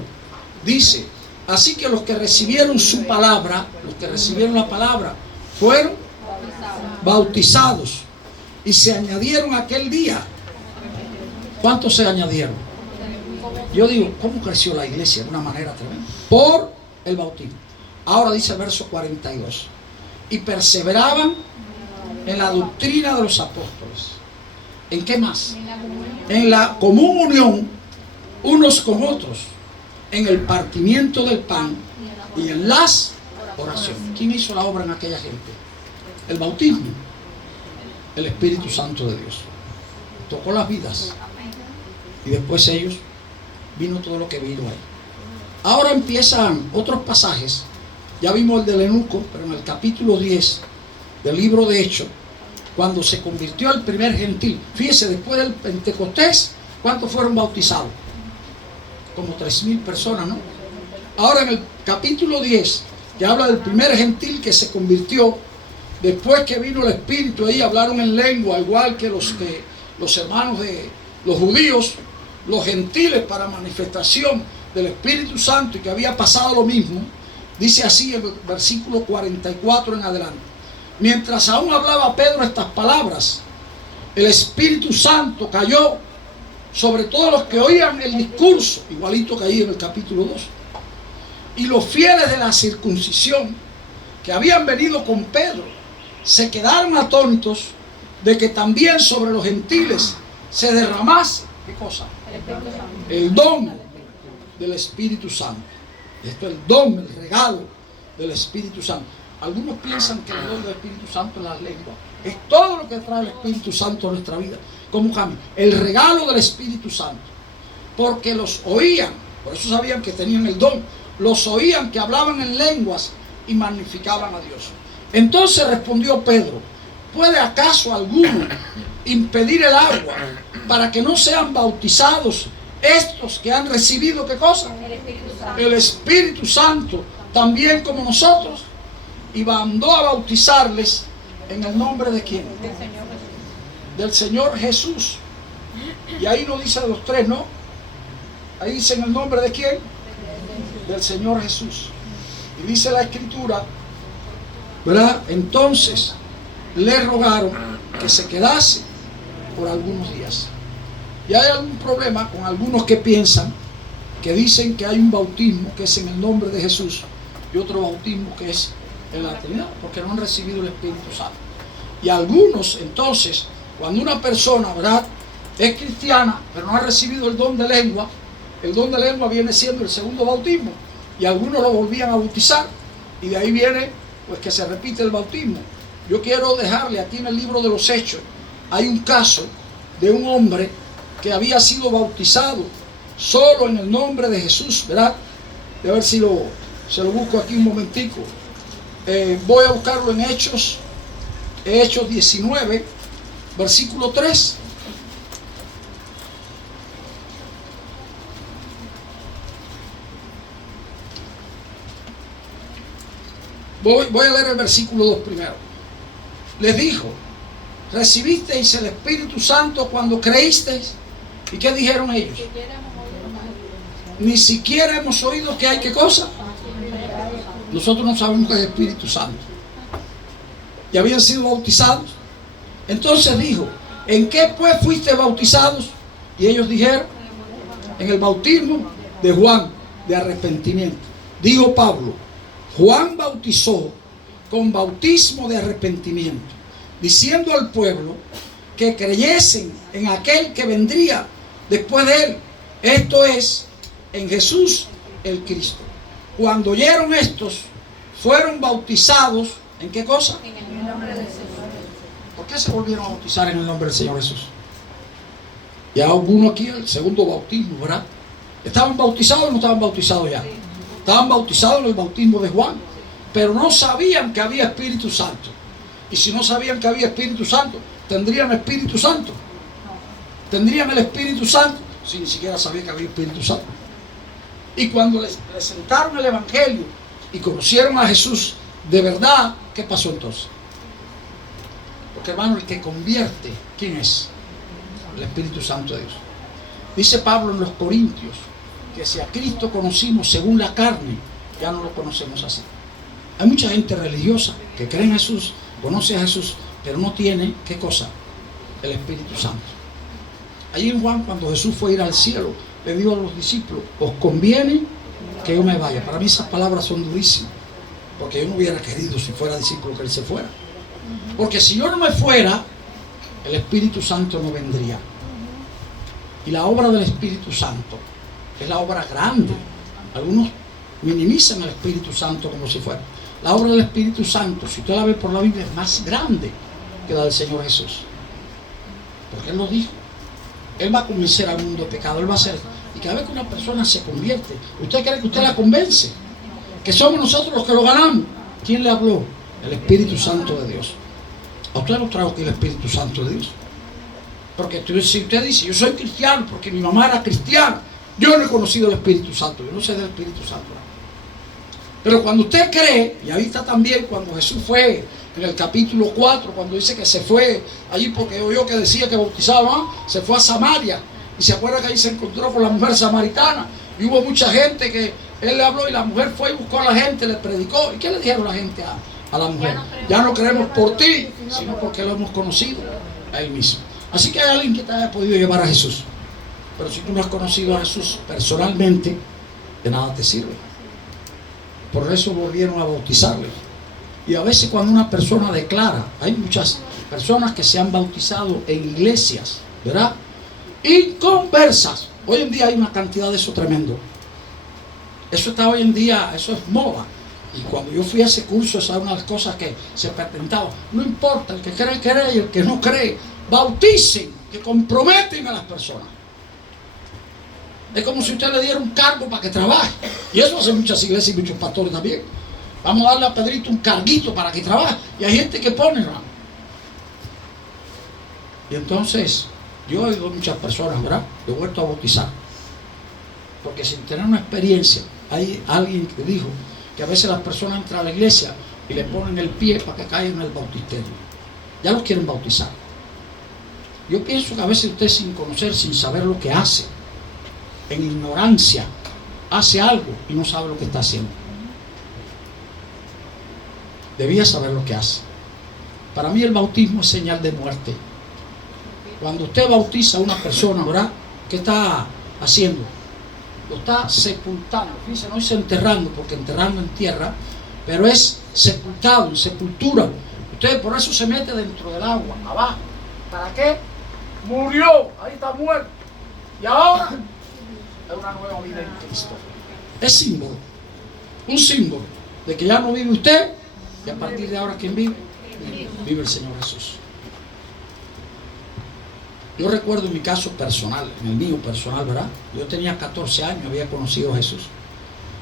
dice, así que los que recibieron su palabra, los que recibieron la palabra, fueron bautizados y se añadieron aquel día. ¿Cuántos se añadieron? Yo digo, ¿cómo creció la iglesia? De una manera tremenda. Por el bautismo. Ahora dice el verso 42. Y perseveraban en la doctrina de los apóstoles. ¿En qué más? En la común unión unos con otros, en el partimiento del pan y en las oraciones. ¿Quién hizo la obra en aquella gente? El bautismo. El Espíritu Santo de Dios. Tocó las vidas. Y después ellos, vino todo lo que vino ahí. Ahora empiezan otros pasajes. Ya vimos el del eunuco, pero en el capítulo 10 del libro de Hechos, cuando se convirtió el primer gentil. Fíjese, después del Pentecostés, ¿cuántos fueron bautizados? Como 3,000 personas, ¿no? Ahora en el capítulo 10, que habla del primer gentil que se convirtió, después que vino el Espíritu ahí, hablaron en lengua, igual que los hermanos de los judíos, los gentiles, para manifestación del Espíritu Santo, y que había pasado lo mismo. Dice así en el versículo 44 en adelante. Mientras aún hablaba Pedro estas palabras, el Espíritu Santo cayó sobre todos los que oían el discurso, igualito que ahí en el capítulo 2. Y los fieles de la circuncisión que habían venido con Pedro se quedaron atónitos de que también sobre los gentiles se derramase, ¿qué cosa? El don del Espíritu Santo. Esto es el don, el regalo del Espíritu Santo. Algunos piensan que el don del Espíritu Santo es la lengua. Es todo lo que trae el Espíritu Santo a nuestra vida. ¿Cómo cambia? El regalo del Espíritu Santo. Porque los oían, por eso sabían que tenían el don. Los oían que hablaban en lenguas y magnificaban a Dios. Entonces respondió Pedro, ¿puede acaso alguno impedir el agua para que no sean bautizados estos que han recibido, ¿qué cosa? El Espíritu Santo, también como nosotros. Y mandó a bautizarles en el nombre de ¿quién? Del Señor Jesús. Y ahí no dice de los tres, ¿no? Ahí dice en el nombre de ¿quién? Del Señor Jesús. Y dice la Escritura, ¿verdad? Entonces le rogaron que se quedase por algunos días. Y hay algún problema con algunos que piensan, que dicen que hay un bautismo que es en el nombre de Jesús y otro bautismo que es en la Trinidad, porque no han recibido el Espíritu Santo. Y algunos, entonces, cuando una persona, ¿verdad?, es cristiana, pero no ha recibido el don de lengua, el don de lengua viene siendo el segundo bautismo, y algunos lo volvían a bautizar, y de ahí viene, pues, que se repite el bautismo. Yo quiero dejarle aquí en el libro de los Hechos, hay un caso de un hombre que había sido bautizado solo en el nombre de Jesús, ¿verdad? A ver si se lo busco aquí un momentico. Voy a buscarlo en Hechos 19, versículo 3. Voy a leer el versículo 2 primero. Les dijo, ¿recibisteis el Espíritu Santo cuando creísteis? ¿Y qué dijeron ellos? Ni siquiera hemos oído que hay qué cosa. Nosotros no sabemos que es Espíritu Santo. ¿Ya habían sido bautizados? Entonces dijo, ¿en qué pues fuiste bautizados? Y ellos dijeron, en el bautismo de Juan, de arrepentimiento. Dijo Pablo, Juan bautizó con bautismo de arrepentimiento, diciendo al pueblo que creyesen en aquel que vendría después de él, esto es, en Jesús el Cristo. Cuando oyeron estos, fueron bautizados, ¿en qué cosa? En el nombre de Jesús. ¿Por qué se volvieron a bautizar en el nombre del Señor Jesús? Ya hubo uno aquí, el segundo bautismo, ¿verdad? ¿Estaban bautizados o no estaban bautizados ya? Estaban bautizados en el bautismo de Juan, pero no sabían que había Espíritu Santo. Y si no sabían que había Espíritu Santo, ¿tendrían Espíritu Santo? ¿Tendrían el Espíritu Santo? Si ni siquiera sabían que había Espíritu Santo. Y cuando les presentaron el Evangelio y conocieron a Jesús de verdad, ¿qué pasó entonces? Porque hermano, el que convierte, ¿quién es? El Espíritu Santo de Dios. Dice Pablo en los Corintios que si a Cristo conocimos según la carne, ya no lo conocemos así. Hay mucha gente religiosa que cree en Jesús, conoce a Jesús, pero no tiene, ¿qué cosa? El Espíritu Santo. Allí en Juan, cuando Jesús fue a ir al cielo, le dijo a los discípulos, os conviene que yo me vaya. Para mí esas palabras son durísimas, porque yo no hubiera querido, si fuera discípulo, que él se fuera. Porque si yo no me fuera, el Espíritu Santo no vendría. Y la obra del Espíritu Santo es la obra grande. Algunos minimizan el Espíritu Santo como si fuera. La obra del Espíritu Santo, si usted la ve por la Biblia, es más grande que la del Señor Jesús. Porque Él lo dijo. Él va a convencer al mundo de pecado. Él va a hacer. Y cada vez que una persona se convierte, ¿usted cree que usted la convence? Que somos nosotros los que lo ganamos. ¿Quién le habló? El Espíritu Santo de Dios. ¿A usted lo trajo aquí el Espíritu Santo de Dios? Porque si usted dice, yo soy cristiano porque mi mamá era cristiana, yo no he conocido el Espíritu Santo, yo no sé del Espíritu Santo. Pero cuando usted cree, y ahí está también cuando Jesús fue en el capítulo 4, cuando dice que se fue allí porque oyó que decía que bautizaba, se fue a Samaria, y se acuerda que ahí se encontró con la mujer samaritana, y hubo mucha gente que él le habló, y la mujer fue y buscó a la gente, le predicó. ¿Y qué le dijeron la gente a la mujer? Ya no creemos por ti, sino porque lo hemos conocido a Él mismo. Así que hay alguien que te haya podido llevar a Jesús, pero si tú no has conocido a Jesús personalmente, de nada te sirve. Por eso volvieron a bautizarle. Y a veces cuando una persona declara, hay muchas personas que se han bautizado en iglesias, ¿verdad? Inconversas. Hoy en día hay una cantidad de eso tremendo. Eso está hoy en día, eso es moda. Y cuando yo fui a ese curso, esa es una de las cosas que se patentaba. No importa, el que cree, cree, y el que no cree, bauticen, que comprometen a las personas. Es como si usted le diera un cargo para que trabaje. Y eso hace muchas iglesias y muchos pastores también. Vamos a darle a Pedrito un carguito para que trabaje. Y hay gente que pone, ¿verdad? Y entonces, yo he oído muchas personas, ¿verdad? He vuelto a bautizar. Porque sin tener una experiencia, hay alguien que dijo que a veces las personas entran a la iglesia y le ponen el pie para que caigan en el bautisterio. Ya los quieren bautizar. Yo pienso que a veces usted sin conocer, sin saber lo que hace, en ignorancia, hace algo y no sabe lo que está haciendo. Debía saber lo que hace. Para mí el bautismo es señal de muerte. Cuando usted bautiza a una persona, ¿verdad? ¿Qué está haciendo? Lo está sepultando. Fíjense, no es enterrando, porque enterrando entierra, pero es sepultado, en sepultura. Usted por eso se mete dentro del agua, abajo. ¿Para qué? Murió, ahí está muerto. Y ahora es una nueva vida en Cristo. Es símbolo, un símbolo de que ya no vive usted, y a partir de ahora, ¿quién vive? Vive el Señor Jesús. Yo recuerdo en mi caso personal, en el mío personal, ¿verdad? Yo tenía 14 años, había conocido a Jesús.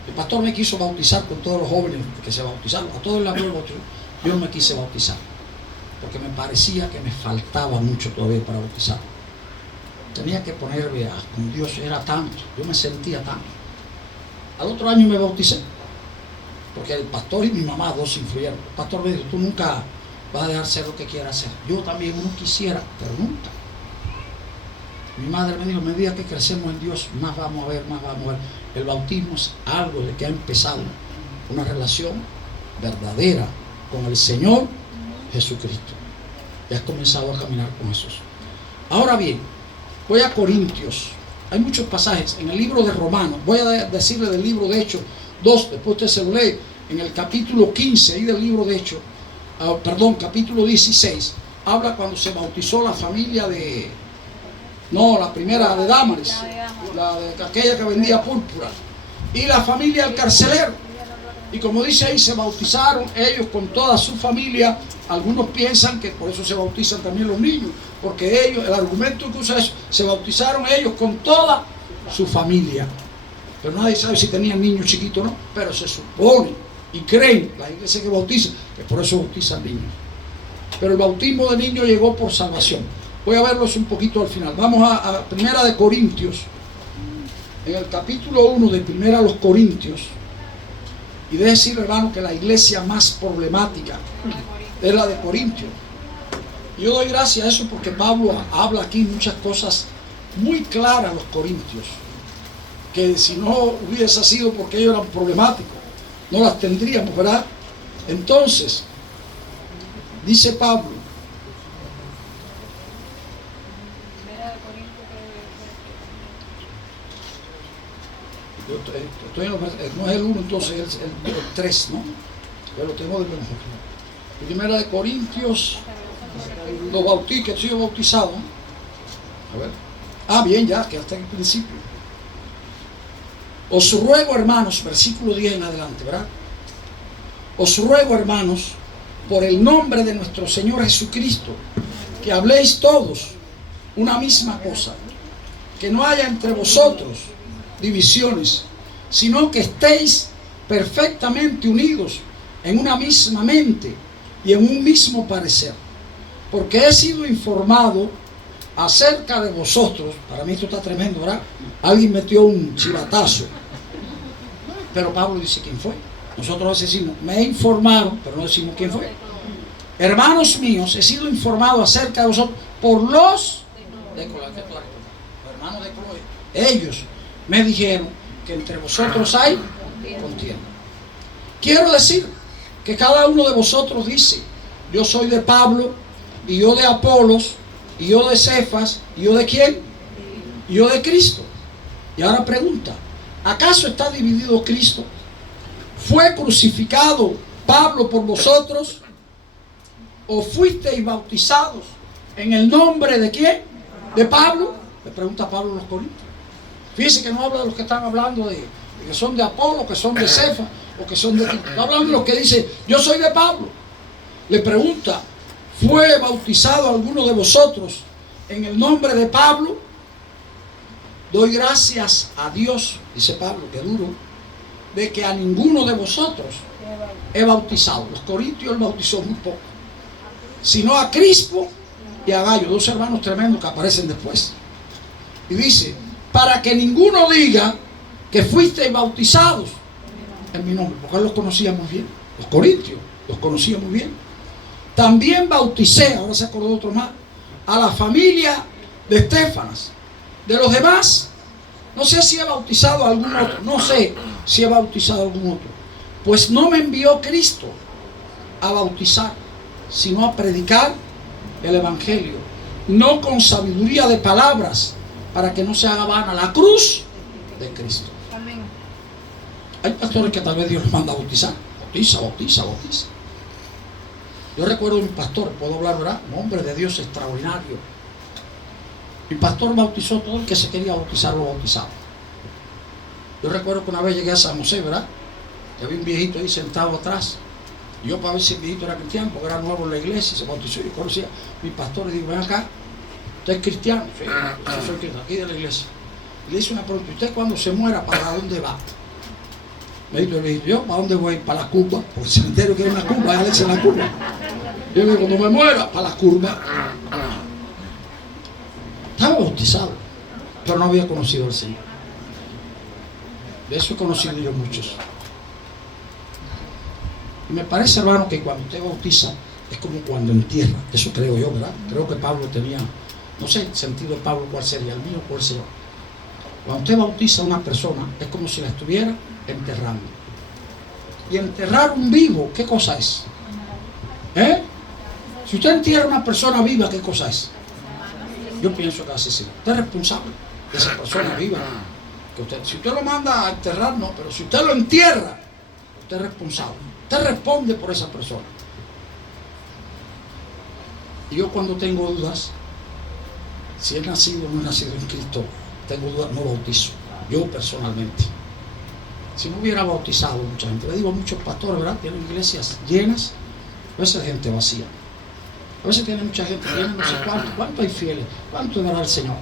El pastor me quiso bautizar con todos los jóvenes que se bautizaron. A todos les habló el bautismo. Yo no me quise bautizar, porque me parecía que me faltaba mucho todavía para bautizar. Tenía que ponerme con Dios, era tanto, yo me sentía tanto. Al otro año me bauticé, porque el pastor y mi mamá, dos influyeron. El pastor me dijo, tú nunca vas a dejar ser lo que quieras hacer. Yo también no quisiera, pero nunca. Mi madre me dijo, a medida que crecemos en Dios, más vamos a ver, más vamos a ver. El bautismo es algo de que ha empezado una relación verdadera con el Señor Jesucristo. Y has comenzado a caminar con Jesús. Ahora bien, voy a Corintios. Hay muchos pasajes en el libro de Romanos. Voy a decirle del libro de Hechos 2, después usted se lo lee. en el capítulo 15 ahí del libro de Hechos, capítulo 16, habla cuando se bautizó la familia de, no, la primera de Dámaris, aquella que vendía púrpura, y la familia del carcelero. Y como dice ahí, se bautizaron ellos con toda su familia. Algunos piensan que por eso se bautizan también los niños, porque ellos, el argumento que usa es, se bautizaron ellos con toda su familia. Pero nadie sabe si tenían niños chiquitos o no, pero se supone y creen, la iglesia que bautiza, que por eso bautizan niños. Pero el bautismo de niños llegó por salvación. Voy a verlos un poquito al final. Vamos a Primera de Corintios, en el capítulo 1 de Primera a los Corintios. Y debe decir, hermano, que la iglesia más problemática es la de Corintios. Yo doy gracias a eso porque Pablo habla aquí muchas cosas muy claras a los corintios, que si no hubiese sido porque ellos eran problemáticos, no las tendríamos, ¿verdad? Entonces, dice Pablo, no es el 1, entonces es el 3, ¿no? Yo lo tengo de memoria. Primera de Corintios, los bautizos, que he sido bautizado. A ver. Bien, ya, que hasta en el principio. Os ruego, hermanos, versículo 10 en adelante, ¿verdad? Os ruego, hermanos, por el nombre de nuestro Señor Jesucristo, que habléis todos una misma cosa, que no haya entre vosotros divisiones, sino que estéis perfectamente unidos en una misma mente y en un mismo parecer. Porque he sido informado acerca de vosotros. Para mí esto está tremendo, ¿verdad? Alguien metió un chivatazo, pero Pablo dice quién fue. Nosotros decimos, me informaron, pero no decimos quién fue. Hermanos míos, he sido informado acerca de vosotros por los de Cloé, hermanos de Cloé. Ellos me dijeron que entre vosotros hay contienda. Quiero decir que cada uno de vosotros dice, yo soy de Pablo, y yo de Apolos, y yo de Cefas, y yo de quién, y yo de Cristo. Y ahora pregunta, ¿acaso está dividido Cristo? ¿Fue crucificado Pablo por vosotros? ¿O fuisteis bautizados en el nombre de quién? ¿De Pablo? Le pregunta Pablo a los Corintios. Fíjense que no habla de los que están hablando de que son de Apolo, que son de Cefas, o que son de Cristo. Está hablando de los que dicen, yo soy de Pablo. Le pregunta, ¿fue bautizado alguno de vosotros en el nombre de Pablo? Doy gracias a Dios, dice Pablo, que duro, de que a ninguno de vosotros he bautizado. Los corintios él bautizó muy poco, sino a Crispo y a Gayo, dos hermanos tremendos que aparecen después. Y dice, para que ninguno diga que fuisteis bautizados en mi nombre, porque él los conocía muy bien. Los corintios los conocía muy bien. También bauticé, ahora se acordó otro más, a la familia de Estéfanas. De los demás, no sé si he bautizado a algún otro, no sé si he bautizado a algún otro. Pues no me envió Cristo a bautizar, sino a predicar el Evangelio, no con sabiduría de palabras, para que no se haga vana la cruz de Cristo. Amén. Hay pastores que tal vez Dios los manda a bautizar. Bautiza, bautiza, bautiza. Yo recuerdo a mi pastor, puedo hablar, ¿verdad? Un hombre de Dios extraordinario. Mi pastor bautizó todo el que se quería bautizar, lo bautizaba. Yo recuerdo que una vez llegué a San José, ¿verdad? Y había un viejito ahí sentado atrás. Y yo para ver si el viejito era cristiano, porque era nuevo en la iglesia, se bautizó. Yo conocía a mi pastor y digo, ven acá, ¿usted es cristiano? Sí, yo soy cristiano, aquí de la iglesia. Y le hice una pregunta, ¿usted cuando se muera, para dónde va? Me dijo el viejito, ¿yo para dónde voy? Para la curva, por el cementerio que hay una curva, ya le eché la curva. Yo le digo, cuando me muera, para la curva. Estaba bautizado, pero no había conocido al Señor. De eso he conocido yo muchos. Y me parece, hermano, que cuando usted bautiza es como cuando entierra. Eso creo yo, ¿verdad? Creo que Pablo tenía, no sé, el sentido de Pablo cuál sería, el mío cuál sería. Cuando usted bautiza a una persona es como si la estuviera enterrando. Y enterrar un vivo, ¿qué cosa es? Si usted entierra a una persona viva, ¿qué cosa es? Yo pienso que así sí. Usted es responsable de esa persona viva. Que usted, si usted lo manda a enterrar, no, pero si usted lo entierra, Usted es responsable. Usted responde por esa persona. Y yo cuando tengo dudas, si he nacido o no he nacido en Cristo, tengo dudas, no bautizo. Yo personalmente. Si no hubiera bautizado mucha gente, le digo a muchos pastores, ¿verdad? Tienen iglesias llenas, a veces hay gente vacía. A veces tiene mucha gente, tiene no sé cuánto hay fieles, cuánto dará el Señor.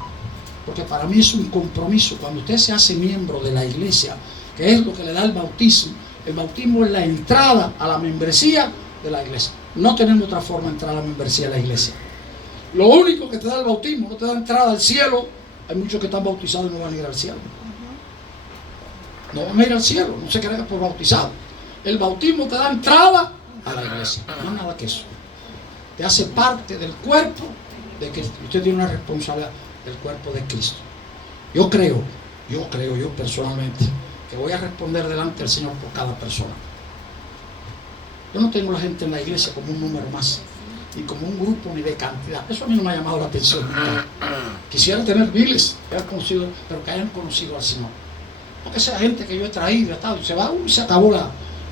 Porque para mí es un compromiso. Cuando usted se hace miembro de la iglesia, que es lo que le da el bautismo es la entrada a la membresía de la iglesia. No tenemos otra forma de entrar a la membresía de la iglesia. Lo único que te da el bautismo, no te da entrada al cielo. Hay muchos que están bautizados y no van a ir al cielo. No van a ir al cielo, no se crean por bautizado. El bautismo te da entrada a la iglesia, no es nada que eso. Te hace parte del cuerpo, de que usted tiene una responsabilidad del cuerpo de Cristo. Yo creo personalmente, que voy a responder delante del Señor por cada persona. Yo no tengo la gente en la iglesia como un número más, ni como un grupo, ni de cantidad. Eso a mí no me ha llamado la atención nunca. Quisiera tener miles que hayan conocido, pero que hayan conocido al Señor. Porque esa gente que yo he traído, y se va, se acabó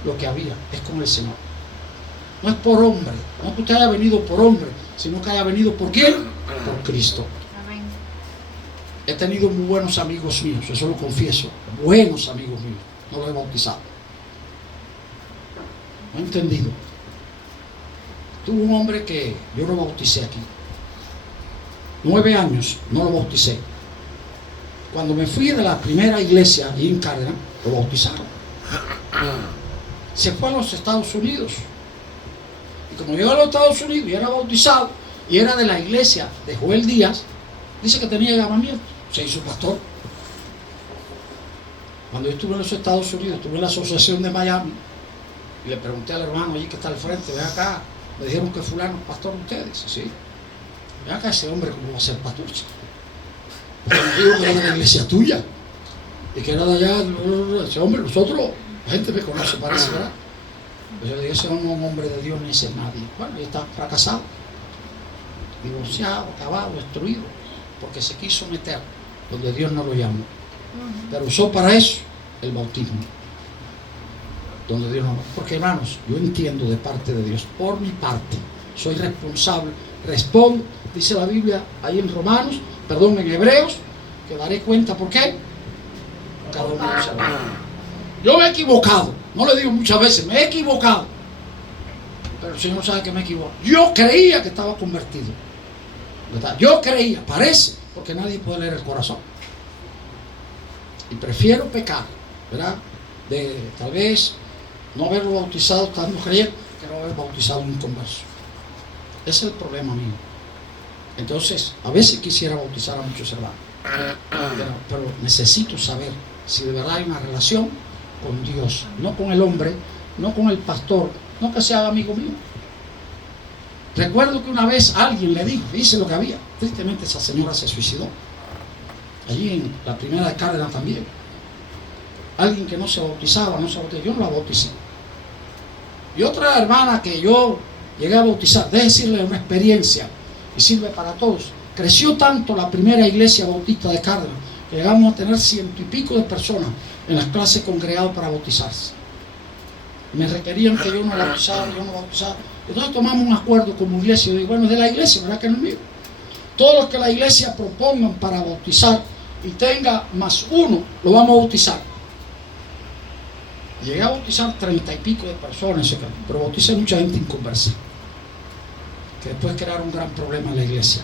lo que había, es con el Señor. No es por hombre, no que usted haya venido por hombre, sino que haya venido por ¿quién? Por Cristo. Amén. He tenido muy buenos amigos míos, eso lo confieso, buenos amigos míos, no los he bautizado. No he entendido. Tuve un hombre que yo lo bauticé aquí. 9 años, no lo bauticé. Cuando me fui de la primera iglesia ahí en Cárdenas, lo bautizaron. Se fue a los Estados Unidos. Y como llegó a los Estados Unidos y era bautizado, y era de la iglesia de Joel Díaz, dice que tenía llamamiento, se hizo pastor. Cuando yo estuve en los Estados Unidos, estuve en la asociación de Miami, y le pregunté al hermano allí que está al frente, ven acá, me dijeron que fulano es pastor de ustedes, ¿sí? Ven acá, ese hombre, ¿cómo va a ser pastor? Porque me dijo que era de la iglesia tuya, y que era de allá, ese hombre, nosotros, la gente me conoce, parece, ¿verdad? Yo le dije, ese hombre no es un hombre de Dios, ni ese es nadie. Bueno, y está fracasado, divorciado, acabado, destruido, porque se quiso meter donde Dios no lo llamó. Pero usó para eso el bautismo, donde Dios no. Porque hermanos, yo entiendo de parte de Dios, por mi parte, soy responsable, respondo, dice la Biblia ahí en Romanos, en Hebreos, que daré cuenta por qué. Cada uno de nosotros. Yo me he equivocado, no le digo muchas veces, me he equivocado, pero el Señor sabe que me equivoco. Yo creía que estaba convertido, ¿verdad? Yo creía, parece, porque nadie puede leer el corazón. Y prefiero pecar, ¿verdad? De tal vez no haberlo bautizado estando creyendo, que no haber bautizado un converso. Ese es el problema mío. Entonces, a veces quisiera bautizar a muchos hermanos, pero necesito saber si de verdad hay una relación con Dios, no con el hombre, no con el pastor, no que sea amigo mío. Recuerdo que una vez alguien le dijo, dice lo que había, tristemente esa señora se suicidó, allí en la primera de Cárdenas también. Alguien que no se bautizaba, yo no la bauticé. Y otra hermana que yo llegué a bautizar, déjeme decirle una experiencia, y sirve para todos. Creció tanto la primera iglesia bautista de Cárdenas, que llegamos a tener 100 y pico de personas en las clases congregadas para bautizarse. Me requerían que yo no bautizara. Entonces tomamos un acuerdo como iglesia. Yo digo, bueno, es de la iglesia, ¿verdad que no es mío? Todos los que la iglesia propongan para bautizar y tenga más uno, lo vamos a bautizar. Llegué a bautizar 30 y pico de personas, pero bauticé mucha gente inconversa, que después crearon un gran problema en la iglesia.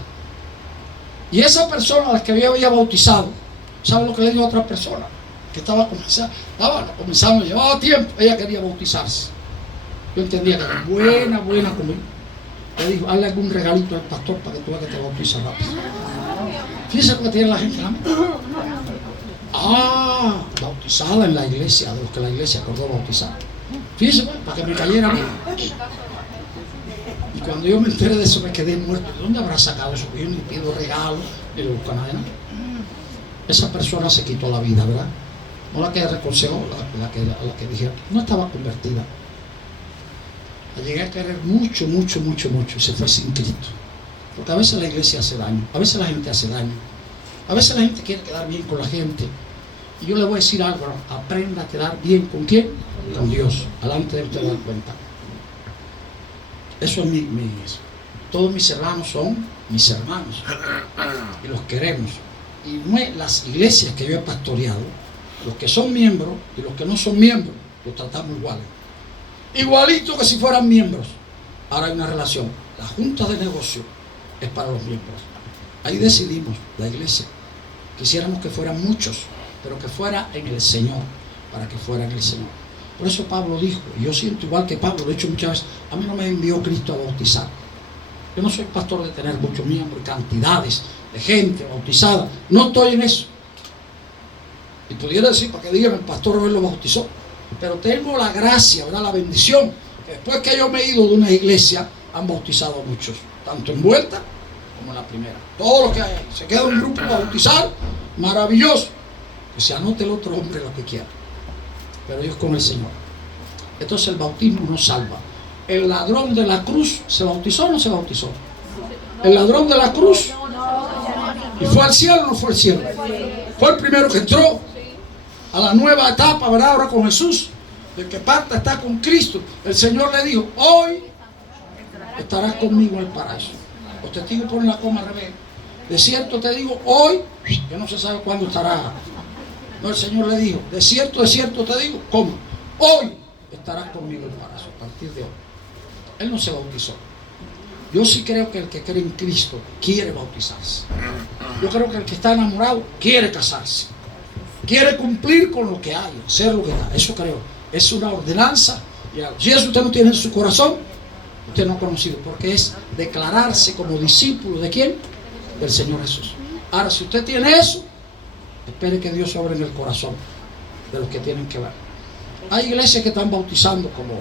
Y esa persona a la que yo había bautizado, ¿sabe lo que le dijo a otra persona? Que estaba comenzando, llevaba tiempo, ella quería bautizarse. Yo entendía que era buena conmigo. Le dijo, hazle algún regalito al pastor para que tú veas que te bautiza rápido. Fíjense lo que tiene la gente, ¿no? Bautizada en la iglesia, de los que la iglesia acordó bautizar. Fíjense, pues, para que me cayera bien. Y cuando yo me enteré de eso me quedé muerto. ¿De dónde habrá sacado eso? Yo ni pido regalos, ni le busco nada. Esa persona se quitó la vida, ¿verdad? No la que reconsejó, la que dijeron, no estaba convertida. La llegué a querer mucho, y se fue sin Cristo. Porque a veces la iglesia hace daño, a veces la gente hace daño, a veces la gente quiere quedar bien con la gente. Y yo le voy a decir algo, aprenda a quedar bien ¿con quién? con Dios. Alante de él te das cuenta. Eso es todos mis hermanos son mis hermanos y los queremos. Y las iglesias que yo he pastoreado, los que son miembros y los que no son miembros, los tratamos iguales. Igualito que si fueran miembros. Ahora hay una relación. La junta de negocio es para los miembros. Ahí decidimos, la iglesia. Quisiéramos que fueran muchos, pero que fuera en el Señor, para que fuera en el Señor. Por eso Pablo dijo, y yo siento igual que Pablo, lo he dicho muchas veces, a mí no me envió Cristo a bautizar. Yo no soy pastor de tener muchos miembros, cantidades de gente bautizada. No estoy en eso. Y pudiera decir, para que digan, el pastor hoy lo bautizó. Pero tengo la gracia, ¿verdad? La bendición. Que después que yo me he ido de una iglesia, han bautizado a muchos. Tanto en vuelta como en la primera. Todos los que hay ahí. Se queda un grupo a bautizar, maravilloso. Que se anote el otro hombre lo que quiera. Pero Dios con el Señor. Entonces el bautismo nos salva. El ladrón de la cruz, ¿se bautizó o no se bautizó? El ladrón de la cruz. ¿Y fue al cielo o no fue al cielo? Fue el primero que entró a la nueva etapa, ¿verdad? Ahora con Jesús. El que parta está con Cristo. El Señor le dijo, hoy estarás conmigo en el paraíso. Los testigos ponen la coma al revés. De cierto te digo, hoy, que no se sabe cuándo estará. No, el Señor le dijo, de cierto te digo, ¿cómo? Hoy estarás conmigo en el paraíso, a partir de hoy. Él no se bautizó. Yo sí creo que el que cree en Cristo quiere bautizarse. Yo creo que el que está enamorado quiere casarse. Quiere cumplir con lo que hay, hacer lo que da. Eso creo. Es una ordenanza. Si eso usted no tiene en su corazón, usted no ha conocido. Porque es declararse como discípulo ¿de quién? Del Señor Jesús. Ahora, si usted tiene eso, espere que Dios obre en el corazón de los que tienen que ver. Hay iglesias que están bautizando como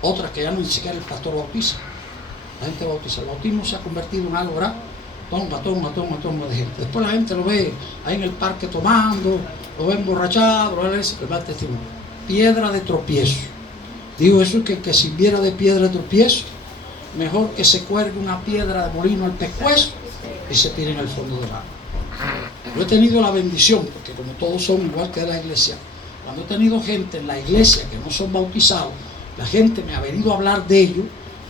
otras que ya no ni siquiera el pastor bautiza. La gente bautiza. El bautismo se ha convertido en algo, ¿verdad? Toma de gente. Después la gente lo ve ahí en el parque tomando, lo ve emborrachado, lo ve el mal testimonio. Piedra de tropiezo. Digo eso que el que sirviera de piedra de tropiezo, mejor que se cuelgue una piedra de molino al pescuezo y se tire en el fondo del mar. Yo he tenido la bendición, porque como todos son igual que de la iglesia, cuando he tenido gente en la iglesia que no son bautizados, la gente me ha venido a hablar de ellos.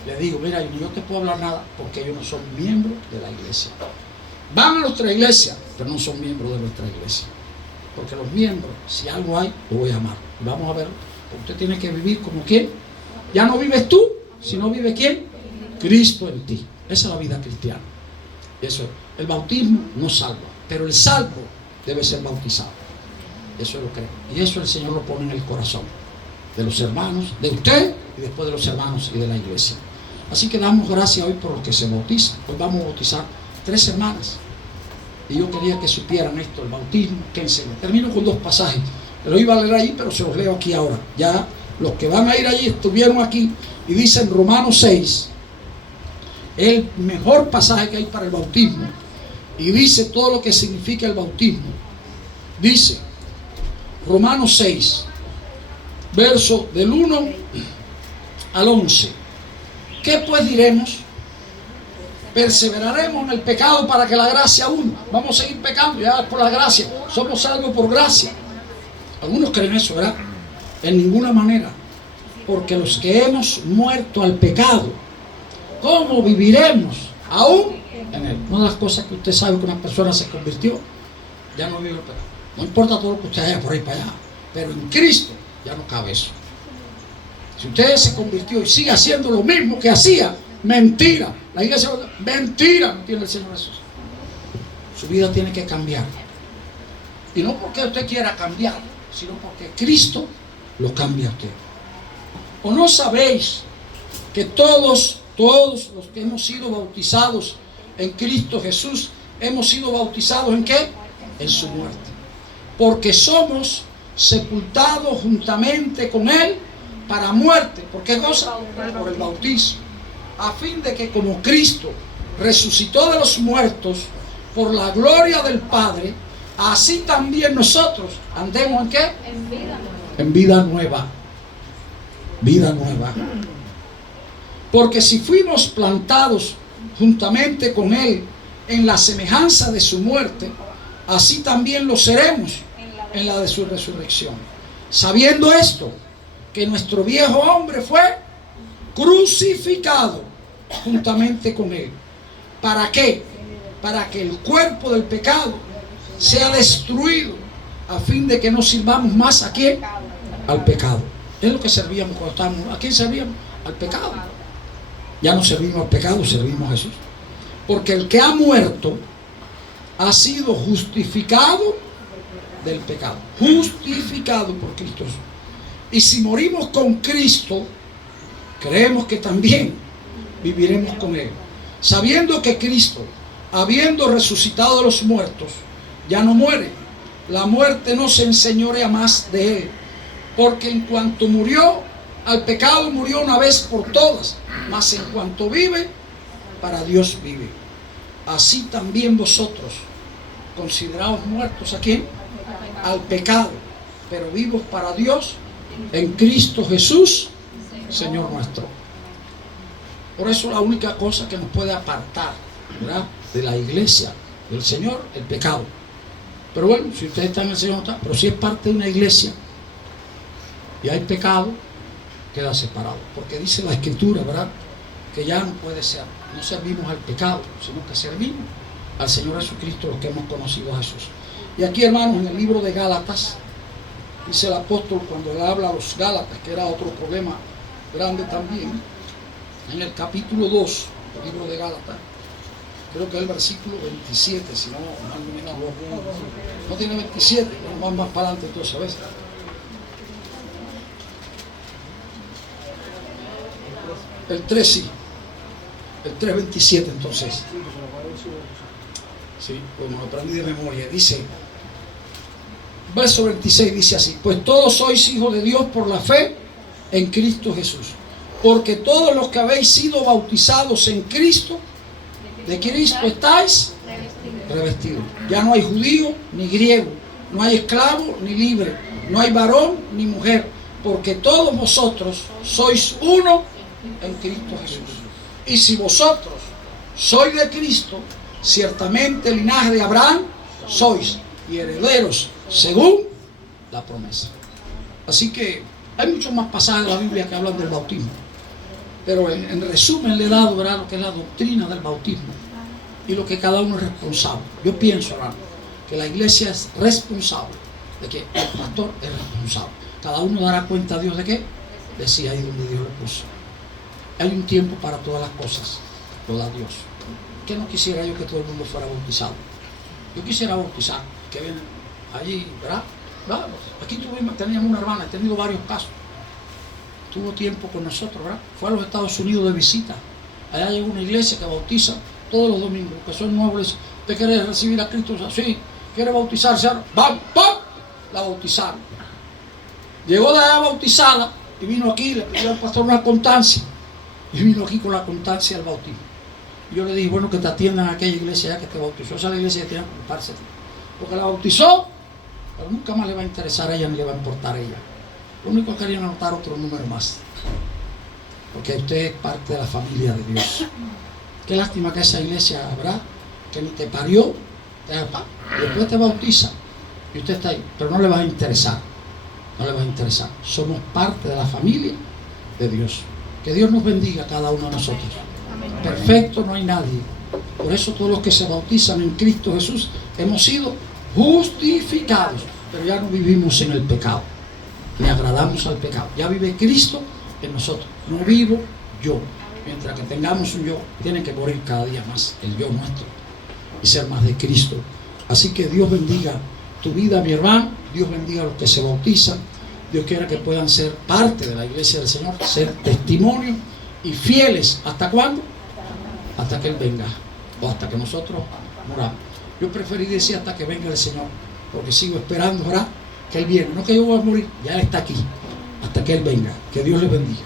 Le digo, mira, yo no te puedo hablar nada porque ellos no son miembros de la iglesia. Van a nuestra iglesia, pero no son miembros de nuestra iglesia. Porque los miembros, si algo hay, lo voy a amar. Y vamos a ver, usted tiene que vivir como quién. Ya no vives tú, sino vive quién. Cristo en ti. Esa es la vida cristiana. Eso es. El bautismo no salva, pero el salvo debe ser bautizado. Eso lo creo. Y eso el Señor lo pone en el corazón de los hermanos, de usted y después de los hermanos y de la iglesia. Así que damos gracias hoy por los que se bautizan. Hoy vamos a bautizar 3 hermanas. Y yo quería que supieran esto, el bautismo, que enseña. Termino con 2 pasajes. Lo iba a leer ahí, pero se los leo aquí ahora. Ya los que van a ir allí estuvieron aquí y dicen Romanos 6, el mejor pasaje que hay para el bautismo. Y dice todo lo que significa el bautismo. Dice Romanos 6, verso del 1 al 11. ¿Qué pues diremos? ¿Perseveraremos en el pecado para que la gracia abunde? Vamos a seguir pecando ya por la gracia. Somos salvos por gracia. Algunos creen eso, ¿verdad? En ninguna manera. Porque los que hemos muerto al pecado, ¿cómo viviremos aún en él? Una de las cosas que usted sabe que una persona se convirtió, ya no vive el pecado. No importa todo lo que usted haya por ahí para allá, pero en Cristo ya no cabe eso. Si usted se convirtió y sigue haciendo lo mismo que hacía, mentira. La iglesia, mentira, no tiene el Señor Jesús. Su vida tiene que cambiar. Y no porque usted quiera cambiar, sino porque Cristo lo cambia a usted. ¿O no sabéis que todos los que hemos sido bautizados en Cristo Jesús, hemos sido bautizados ¿en qué? En su muerte. Porque somos sepultados juntamente con Él para muerte. ¿Por qué cosa? Por el bautismo. A fin de que como Cristo resucitó de los muertos por la gloria del Padre, así también nosotros andemos ¿en qué? En vida nueva. Vida nueva. Porque si fuimos plantados juntamente con Él en la semejanza de su muerte, así también lo seremos en la de su resurrección. Sabiendo esto, que nuestro viejo hombre fue crucificado juntamente con él. ¿Para qué? Para que el cuerpo del pecado sea destruido, a fin de que no sirvamos más ¿a quién? Al pecado. Es lo que servíamos cuando estábamos. ¿A quién servíamos? Al pecado. Ya no servimos al pecado, servimos a Jesús. Porque el que ha muerto ha sido justificado del pecado. Justificado por Cristo. Y si morimos con Cristo, creemos que también viviremos con Él. Sabiendo que Cristo, habiendo resucitado de los muertos, ya no muere. La muerte no se enseñorea más de Él. Porque en cuanto murió al pecado, murió una vez por todas. Mas en cuanto vive, para Dios vive. Así también vosotros, considerados muertos ¿a quién? Al pecado, pero vivos para Dios en Cristo Jesús, Señor nuestro. Por eso la única cosa que nos puede apartar, ¿verdad?, de la iglesia del Señor, el pecado. Pero bueno, si ustedes están en el Señor, no está, pero si es parte de una iglesia y hay pecado, queda separado. Porque dice la Escritura, ¿verdad?, que ya no puede ser, no servimos al pecado, sino que servimos al Señor Jesucristo, los que hemos conocido a Jesús. Y aquí, hermanos, en el libro de Gálatas, dice el apóstol, cuando él habla a los Gálatas, que era otro problema grande también, en el capítulo 2 del libro de Gálatas, creo que es el versículo 27, si no, no tiene 27, vamos más para adelante entonces, a veces. El 3 sí, el 3:27 entonces. Sí, bueno, lo aprendí de memoria. Dice, verso 26 dice así: pues todos sois hijos de Dios por la fe en Cristo Jesús. Porque todos los que habéis sido bautizados en Cristo, de Cristo estáis revestidos. Ya no hay judío ni griego, no hay esclavo ni libre, no hay varón ni mujer, porque todos vosotros sois uno en Cristo Jesús. Y si vosotros sois de Cristo, ciertamente el linaje de Abraham sois, y herederos según la promesa. Así que hay muchos más pasajes de la Biblia que hablan del bautismo, pero en resumen le he dado, ¿verdad?, lo que es la doctrina del bautismo y lo que cada uno es responsable. Yo pienso, hermano, que la iglesia es responsable, de que el pastor es responsable. Cada uno dará cuenta a Dios de qué, de si ahí donde Dios lo puso. Hay un tiempo para todas las cosas, lo da Dios. ¿Qué no quisiera yo que todo el mundo fuera bautizado? Yo quisiera bautizar, que ven allí, ¿verdad? Aquí teníamos una hermana, he tenido varios casos. Tuvo tiempo con nosotros, ¿verdad? Fue a los Estados Unidos de visita. Allá llegó una iglesia que bautiza todos los domingos, que son nobles. ¿Usted quiere recibir a Cristo? Sí. ¿Quiere bautizarse? ¡Bam! ¡Pam! La bautizaron. Llegó de allá bautizada y vino aquí, le pidió al pastor una constancia. Y vino aquí con la constancia del bautismo. Y yo le dije, bueno, que te atiendan a aquella iglesia ya que te bautizó. Esa es la iglesia que tiene que ocuparse. Porque la bautizó, pero nunca más le va a interesar a ella ni le va a importar a ella. Lo único que quería anotar otro número más. Porque usted es parte de la familia de Dios. Qué lástima que esa iglesia, ¿verdad?, que ni te parió, después te bautiza y usted está ahí, pero no le va a interesar. No le va a interesar. Somos parte de la familia de Dios. Que Dios nos bendiga a cada uno de nosotros. Perfecto no hay nadie. Por eso todos los que se bautizan en Cristo Jesús hemos sido justificados, pero ya no vivimos en el pecado, ni agradamos al pecado. Ya vive Cristo en nosotros. No vivo yo. Mientras que tengamos un yo, tiene que morir cada día más el yo nuestro y ser más de Cristo. Así que Dios bendiga tu vida, mi hermano. Dios bendiga a los que se bautizan. Dios quiera que puedan ser parte de la iglesia del Señor, ser testimonio y fieles. ¿Hasta cuándo? Hasta que Él venga, o hasta que nosotros moramos. Yo preferí decir hasta que venga el Señor, porque sigo esperando, ¿verdad?, que Él viene. No que yo voy a morir, ya Él está aquí, hasta que Él venga. Que Dios les bendiga.